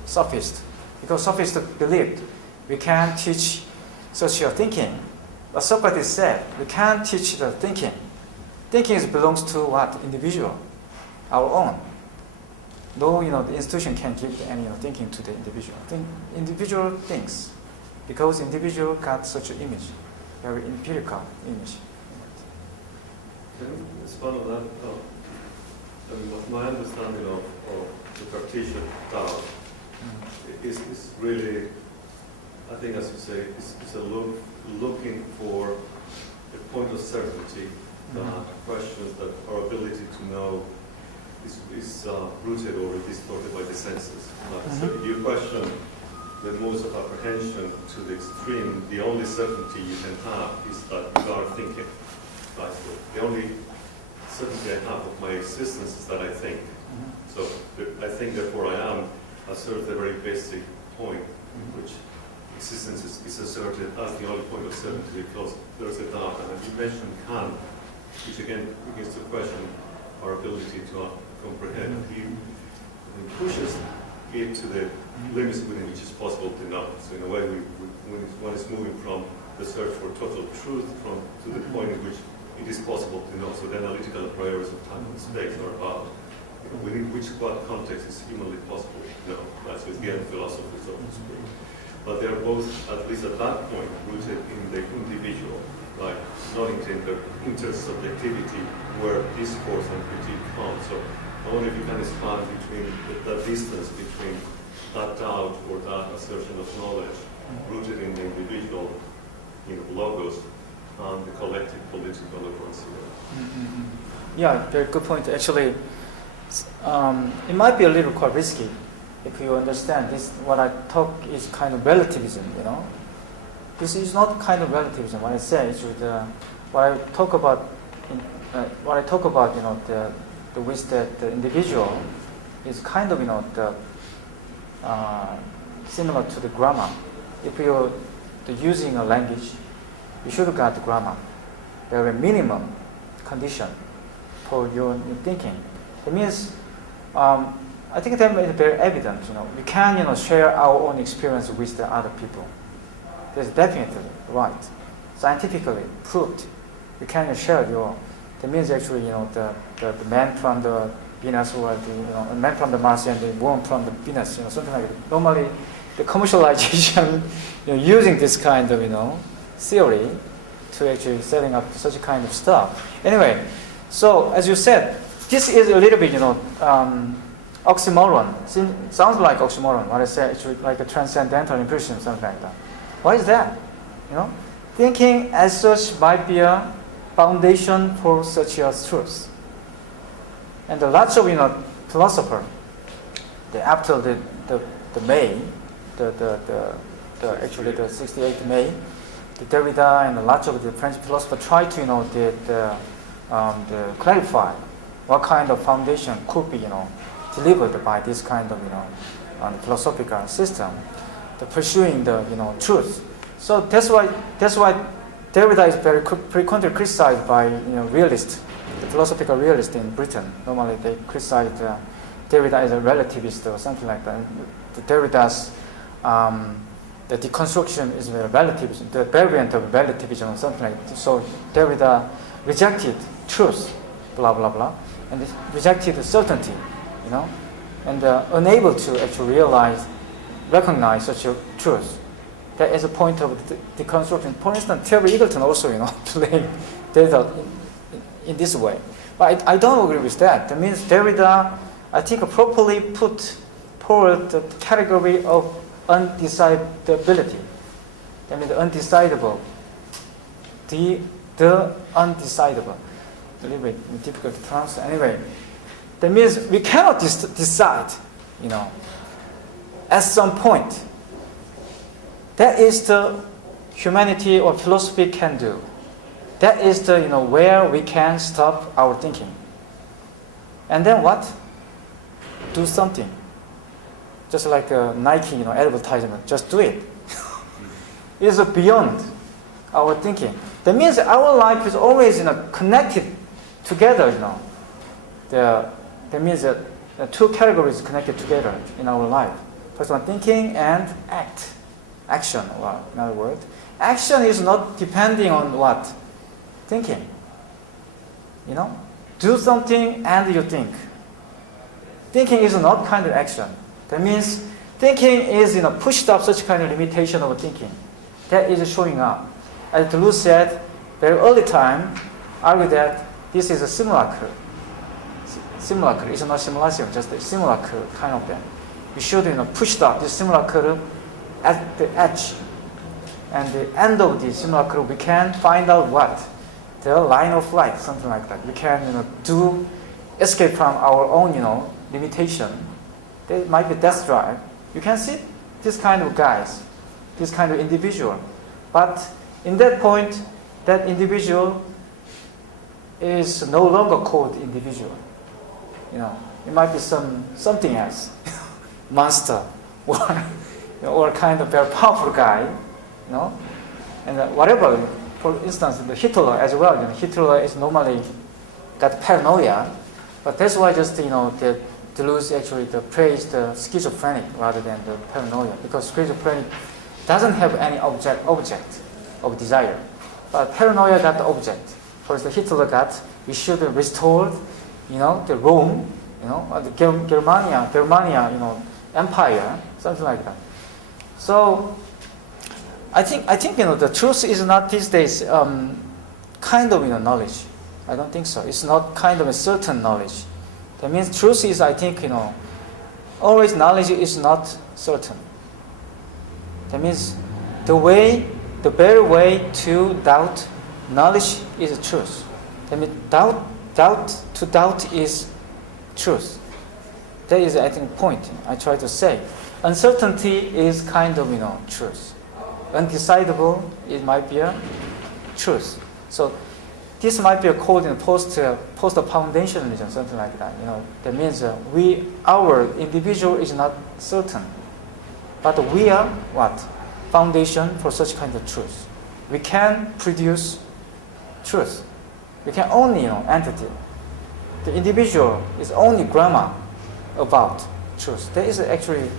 sophist, because sophists believed we can't teach social thinking, but Socrates said we can't teach the thinking. Thinking belongs to what? Individual, our own. No, the institution can give any thinking to the individual. Individual thinks, because individual got such an image, very empirical image. And as part of that, my understanding of the Cartesian doubt is really, I think, as you say, is looking for a point of certainty. Questions that our ability to know is rooted or distorted by the senses. So if you question the modes of apprehension to the extreme, the only certainty you can have is that you are thinking. Right? So the only certainty I have of my existence is that I think. So I think, therefore I am, asserts the very basic point in which existence is asserted as the only point of certainty, because there's a doubt. And as you mentioned Kant, which again begins to question our ability to comprehend. He pushes it to the limits within which it's possible to know. So in a way, one is moving from the search for total truth to the point in which it is possible to know. So the analytical priorities of time and space are about within what context is humanly possible to know. That's with the end philosophy, so to speak. But they are both, at least at that point, rooted in the individual. Like not into intersubjectivity where discourse and critique come. So I wonder if you can expand between the distance between that doubt or that assertion of knowledge rooted in the individual logos and the collective political evolution. Yeah, very good point. Actually, it might be a little quite risky if you understand this. What I talk is kind of relativism, This is not kind of relativism. What I say is what I talk about, the with the individual is kind of similar to the grammar. If you're using a language, you should have got the grammar. There are minimum condition for your thinking. It means I think that is very evident. We can share our own experience with the other people. That's definitely right. Scientifically proved. You can share that means actually, the man from the Venus or the man from the Mars and the woman from the Venus, something like that. Normally, the commercialization, using this kind of, theory to actually setting up such a kind of stuff. Anyway, so as you said, this is a little bit, oxymoron. Sounds like oxymoron. What I said, it's like a transcendental impression, something like that. Why is that? thinking as such might be a foundation for such as truth. And lots of philosopher, after the May, actually the 68th May, the Derrida and lots of the French philosophers try to clarify what kind of foundation could be delivered by this kind of philosophical system, the pursuing the truth. So that's why Derrida is very frequently criticized by realists, the philosophical realists in Britain. Normally they criticize Derrida as a relativist or something like that. The Derrida's the deconstruction is a relativism, the variant of relativism or something like that. So Derrida rejected truth, blah blah blah, and it rejected certainty, and unable to actually recognize such a truth. That is a point of deconstruction. For instance, Terry Eagleton also, playing Derrida in this way. But I don't agree with that. That means Derrida, I think, properly put forward the category of undecidability. That means the undecidable. The undecidable. A little bit difficult to pronounce. Anyway, that means we cannot decide, at some point. That is the humanity or philosophy can do. That is the where we can stop our thinking. And then what? Do something. Just like a Nike advertisement. Just do it. It is beyond our thinking. That means our life is always connected together. That means that the two categories connected together in our life. First one, thinking and action, or in other words. Action is not depending on what? Thinking. Do something and you think. Thinking is not kind of action. That means thinking is pushed up such kind of limitation of thinking. That is showing up. As Deleuze said, very early time, argued that this is a simulacre. Simulacre is not simulation, just a simulacre kind of thing. We should push up this simulacre at the edge. And the end of the simulacre, we can find out what? The line of light, something like that. We can escape from our own limitation. There might be death drive. You can see this kind of guys, this kind of individual. But in that point, that individual is no longer called individual. It might be something else, monster, or kind of very powerful guy, and whatever. For instance, the Hitler as well. Hitler is normally got paranoia, but that's why just the Deleuze actually praised the schizophrenic rather than the paranoia, because schizophrenic doesn't have any object of desire, but paranoia got the object. For instance, Hitler got, we should restore, the Rome, the Germania, empire, something like that. So I think the truth is not these days kind of knowledge. I don't think so. It's not kind of a certain knowledge. That means truth is, I think, always knowledge is not certain. That means the very way to doubt knowledge is truth. That means to doubt is truth. That is, I think, point I try to say. Uncertainty is kind of, truth. Undecidable, it might be a truth. So this might be called post-foundationalism, something like that. That means our individual is not certain, but we are what? Foundation for such kind of truth. We can produce truth. We can only entity. The individual is only grammar about truth. There is actually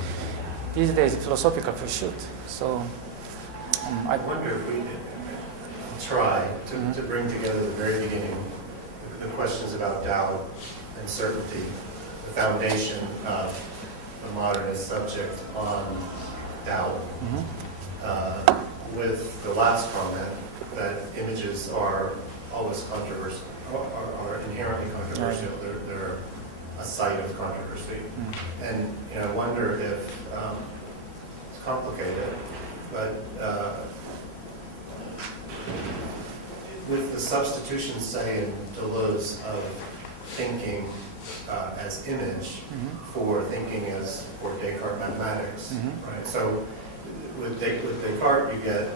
these days philosophical pursuit. So I wonder if we could try to bring together the very beginning, the questions about doubt and certainty, the foundation of the modernist subject on doubt, with the last comment that images are always controversial, are inherently controversial. They're a site of controversy. And I wonder if it's complicated, but with the substitution, say, in Deleuze of thinking as image for thinking as for Descartes mathematics, right? So with Descartes, you get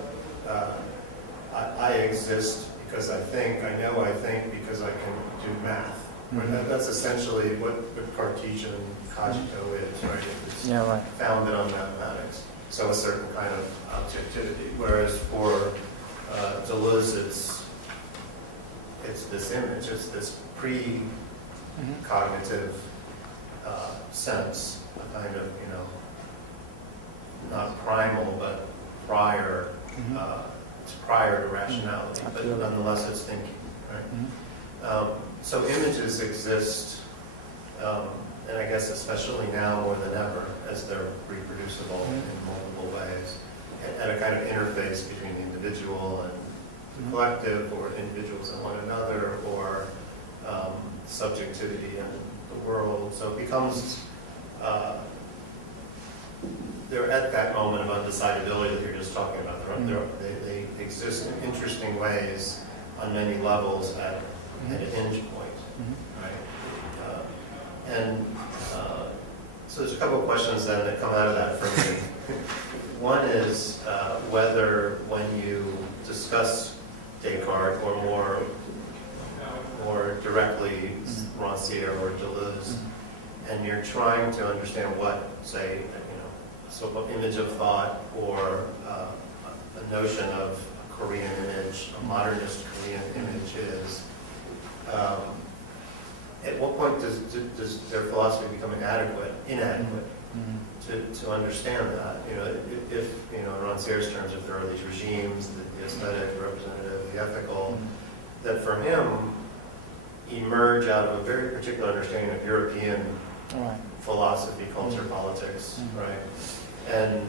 I exist because I think, I know I think because I can do math. Right? That's essentially what the Cartesian cogito is, right? It's Yeah, right. founded on mathematics. So a certain kind of objectivity. Whereas for Deleuze, it's this image, it's this pre-cognitive sense, a kind of, not primal, but prior, it's prior to rationality, but nonetheless it's thinking, right? So images exist, and I guess especially now more than ever, as they're reproducible in multiple ways, at a kind of interface between the individual and the collective, or individuals and one another, or subjectivity and the world. So it becomes, they're at that moment of undecidability that you're just talking about. They exist in interesting ways on many levels at an hinge point, right? So there's a couple of questions then that come out of that for me. One is whether when you discuss Descartes, or more directly Rancière or Deleuze, and you're trying to understand what, say, sort of image of thought, or a notion of a Korean image, a modernist Korean image is, at what point does their philosophy become inadequate to understand that? If in Rancière's terms, if there are these regimes, the aesthetic, the representative, the ethical, that for him emerge out of a very particular understanding of European philosophy, culture, politics, right? And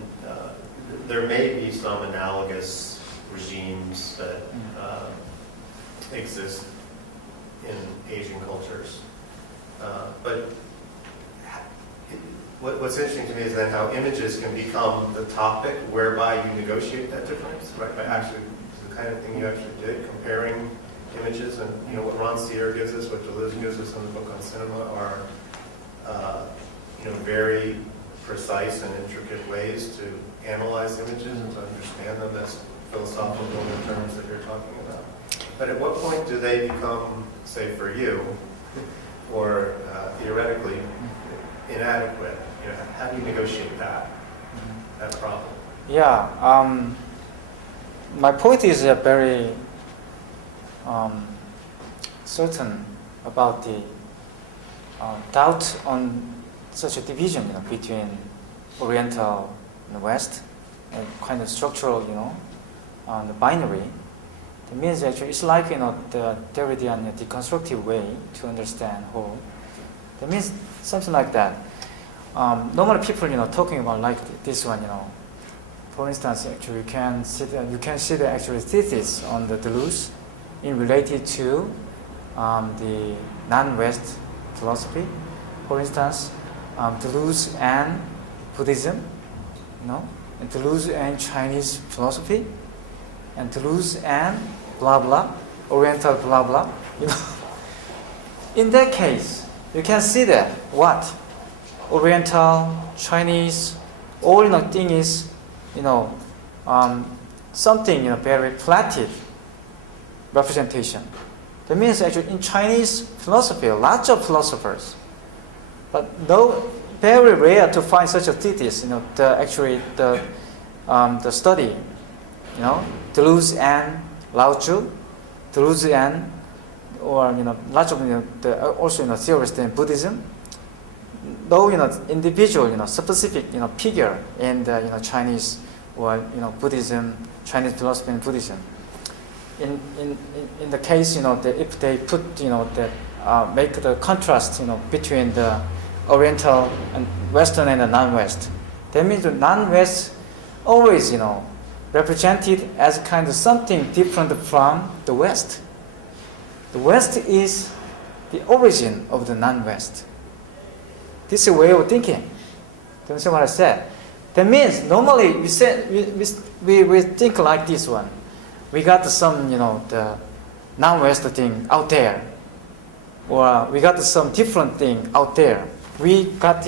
there may be some analogous regimes that exist in Asian cultures. But what's interesting to me is then how images can become the topic whereby you negotiate that difference, right? By actually, the kind of thing you actually did, comparing images, and what Rancière gives us, what Deleuze gives us in the book on cinema are, very precise and intricate ways to analyze images and to understand them as philosophical in the terms that you're talking about. But at what point do they become, say, for you, or theoretically, inadequate? How do you negotiate that problem? Yeah, my point is very certain about the doubt on such a division, between Oriental and West, and kind of structural, the binary. It means actually it's like the Derridian deconstructive way to understand whole. That means something like that. Normally people talking about like this one, for instance, actually you can see the actual thesis on the Deleuze in related to the non-West philosophy. For instance, Deleuze and Buddhism, and Deleuze and Chinese philosophy, and Deleuze and blah blah, Oriental blah blah. In that case, you can see that what Oriental, Chinese, all thing is something very flatted representation. That means actually in Chinese philosophy, lots of philosophers, but very rare to find such a thesis. The study, Deleuze and Lao Tzu, Deleuze and, or lots of also theorists in Buddhism. Though individual specific figure in the Chinese or Buddhism, Chinese philosophy and Buddhism. In the case if they put make the contrast between the Oriental and Western and the non-West, that means the non-West always represented as kind of something different from the West. The West is the origin of the non-West. This is a way of thinking. Do you understand what I said? That means normally we think like this one. We got some non-West thing out there, or we got some different thing out there. We got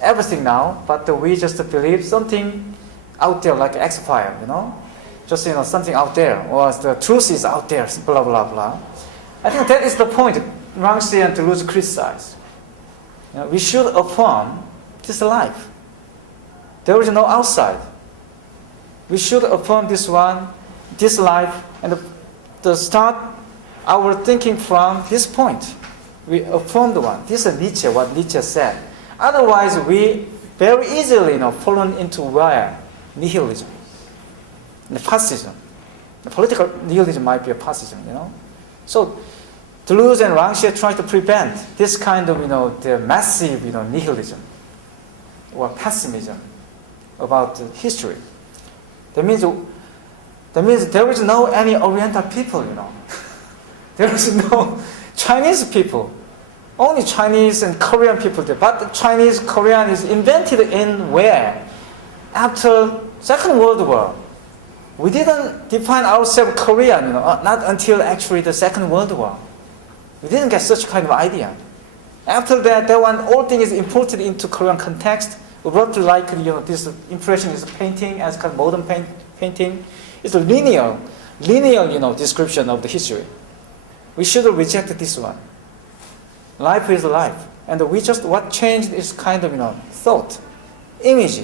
everything now, but we just believe something out there like X-File, just something out there, or the truth is out there, blah blah blah. I think that is the point Ramsey and Deleuze criticize. We should affirm this life. There is no outside. We should affirm this one, this life, and the start our thinking from this point. We affirm the one. This is Nietzsche, what Nietzsche said. Otherwise, we very easily fallen into where? Nihilism. The fascism. The political nihilism might be a fascism, So, Deleuze and Rancière try to prevent this kind of, the massive, nihilism or pessimism about history. That means there is no any Oriental people, There is no Chinese people. Only Chinese and Korean people there. But Chinese, Korean is invented in where? After Second World War. We didn't define ourselves Korean, not until actually the Second World War. We didn't get such kind of idea. After that one, all things is imported into Korean context. Roughly like this impressionist painting as kind of modern painting. It's a linear, description of the history. We should reject this one. Life is life, and what changed is kind of thought, image,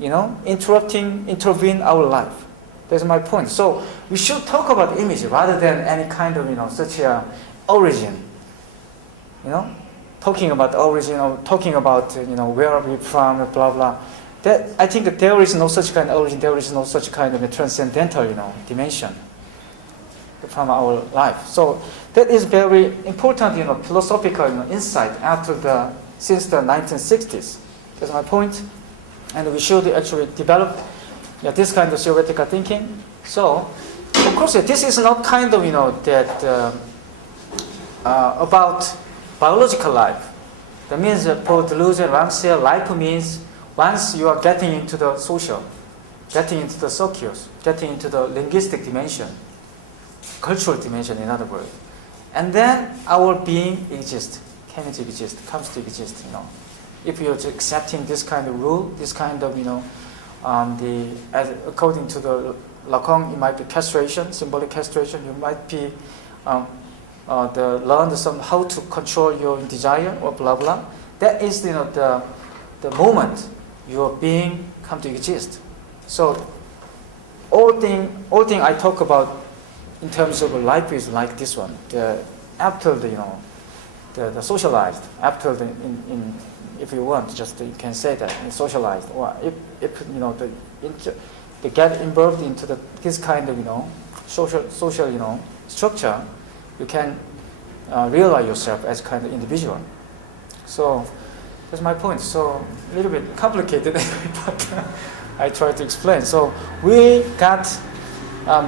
intervene our life. That's my point. So we should talk about image rather than any kind of such a origin. Talking about origin or talking about where are we from, blah blah. That I think that there is no such kind of origin. There is no such kind of a transcendental dimension from our life. So that is very important philosophical insight since the 1960s. That's my point. And we should actually develop this kind of theoretical thinking. So of course this is not kind of that about biological life. That means for Deleuze and Rancière, life means once you are getting into the social, getting into the circles, getting into the linguistic dimension, cultural dimension in other words. And then our being exists, comes to exist, If you're accepting this kind of rule, this kind of, according to the Lacan, it might be castration, symbolic castration, you might be learn how to control your desire or blah blah. That is the moment your being come to exist. So all thing I talk about in terms of life is like this one. After the socialized, after if you want, just you can say that socialized, or if they get involved into this kind of social structure, you can realize yourself as kind of individual. So that's my point. So a little bit complicated, but I try to explain. So we got,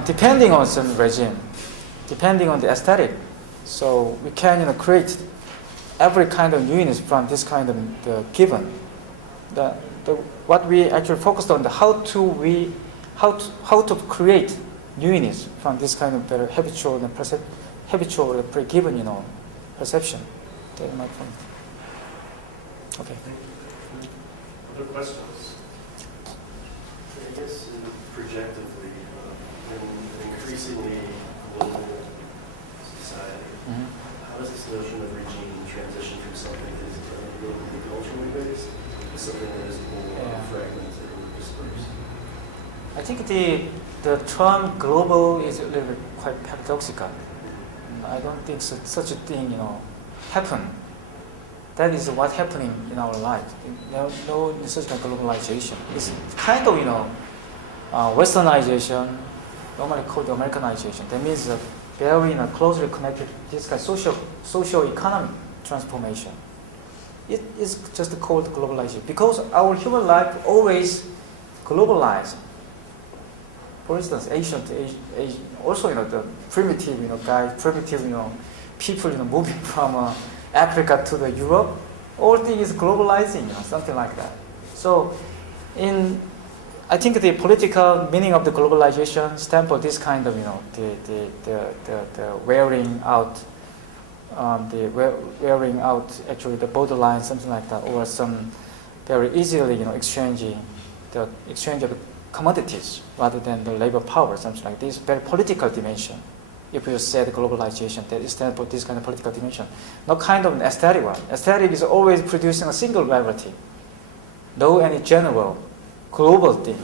depending on some regime, depending on the aesthetic, so we can create every kind of newness from this kind of the given. What we actually focused on how to create newness from this kind of the habitual pre-given perception. That's my point. Okay. Other questions? I guess projectively, in an increasingly global society, how does this notion of regime transition from something that is globally culturally based to something that is more fragmented or dispersed? I think the term global is a little bit quite paradoxical. I don't think such a thing happen. That is what's happening in our life. No such kind of globalization. It's kind of westernization, normally called Americanization. That means very closely connected this kind of social economic transformation. It is just called globalization because our human life always globalized. For instance, Asian, also the primitive people moving from Africa to the Europe, all things is globalizing, something like that. So, in I think the political meaning of the globalization stand for this kind of, the wearing out, wearing out actually the borderline, something like that, or some very easily, exchanging the exchange of commodities rather than the labor power, something like this. Very political dimension. If you say the globalization, that it stands for this kind of political dimension. Not kind of an aesthetic one. Aesthetic is always producing a single reality, no any general, global thing.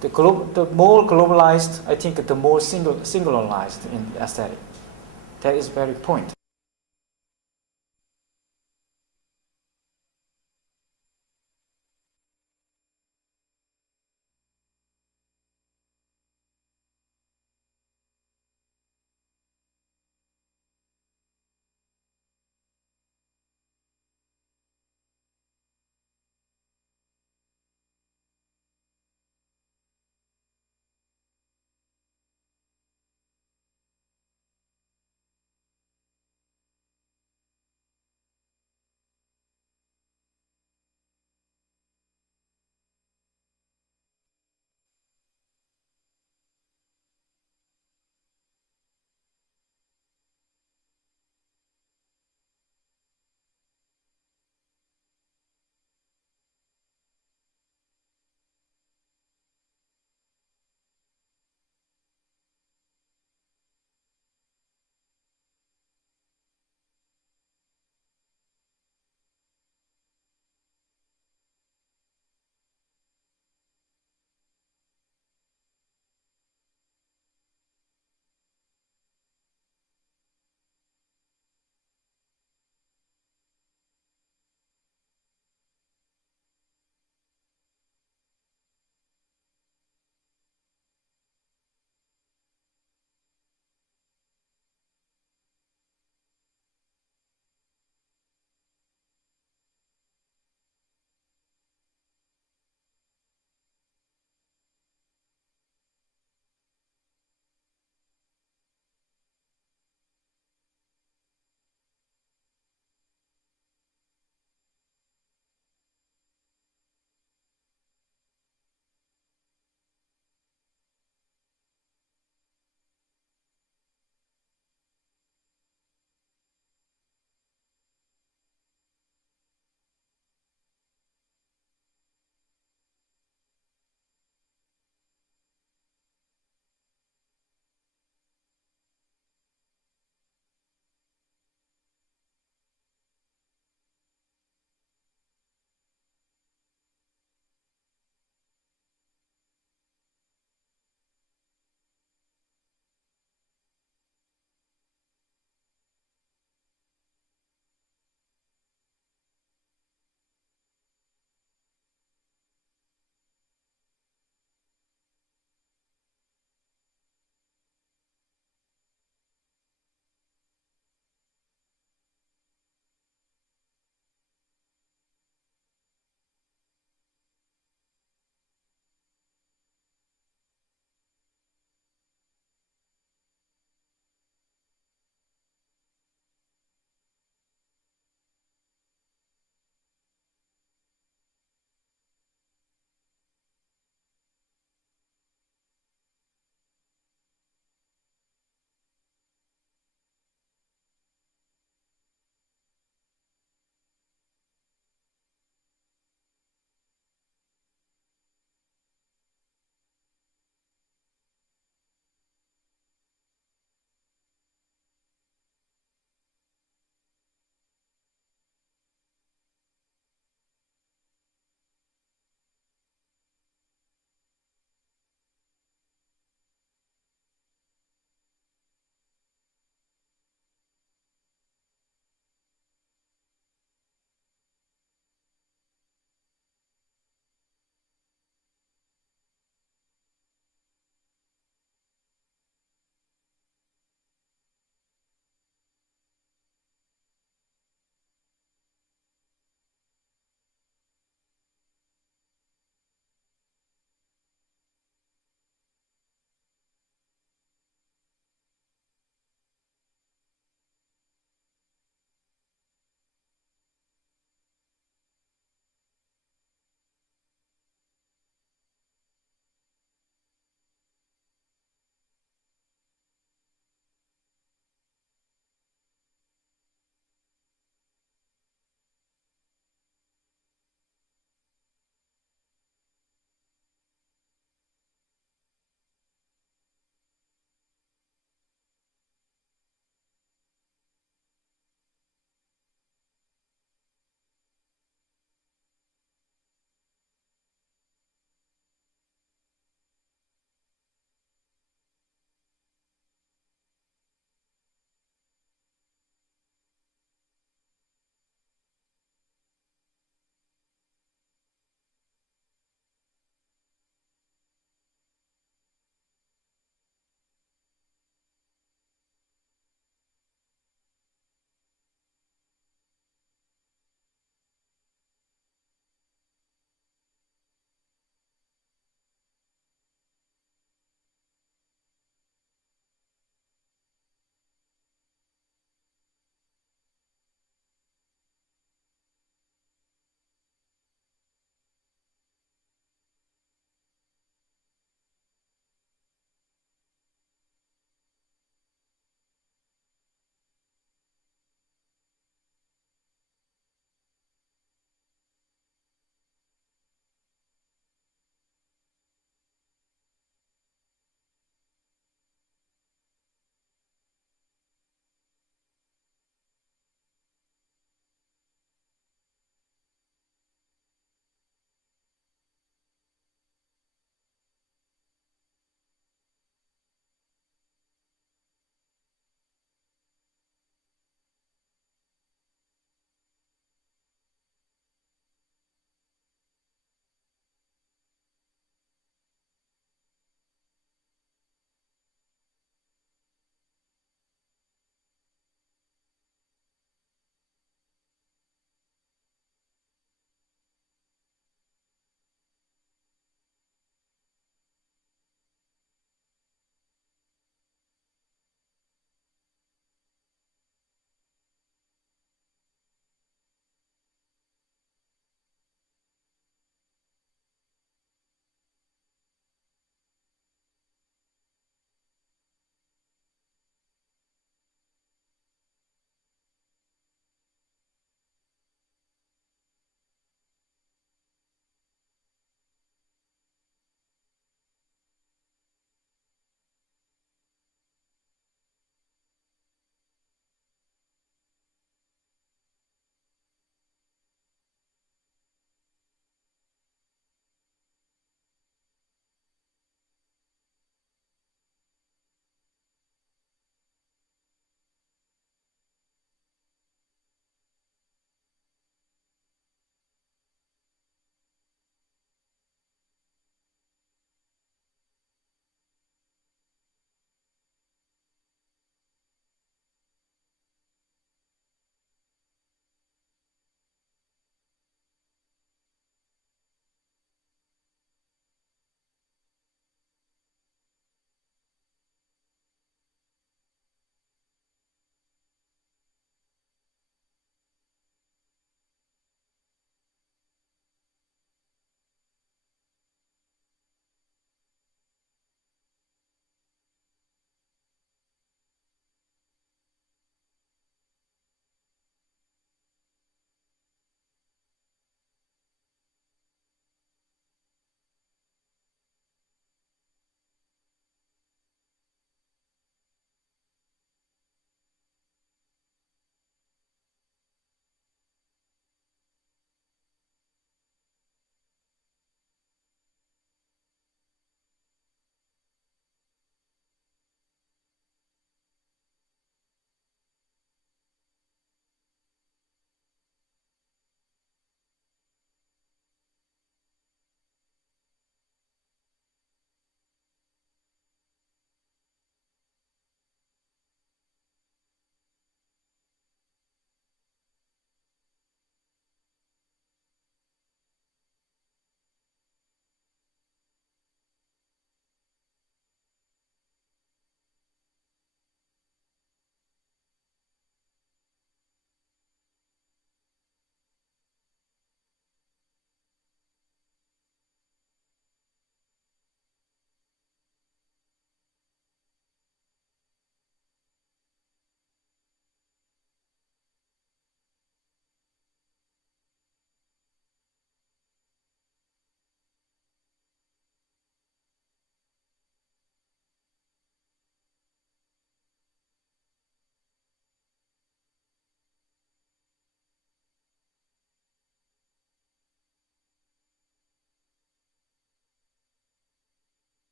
The more globalized, I think, the more singularized in aesthetic. That is very point.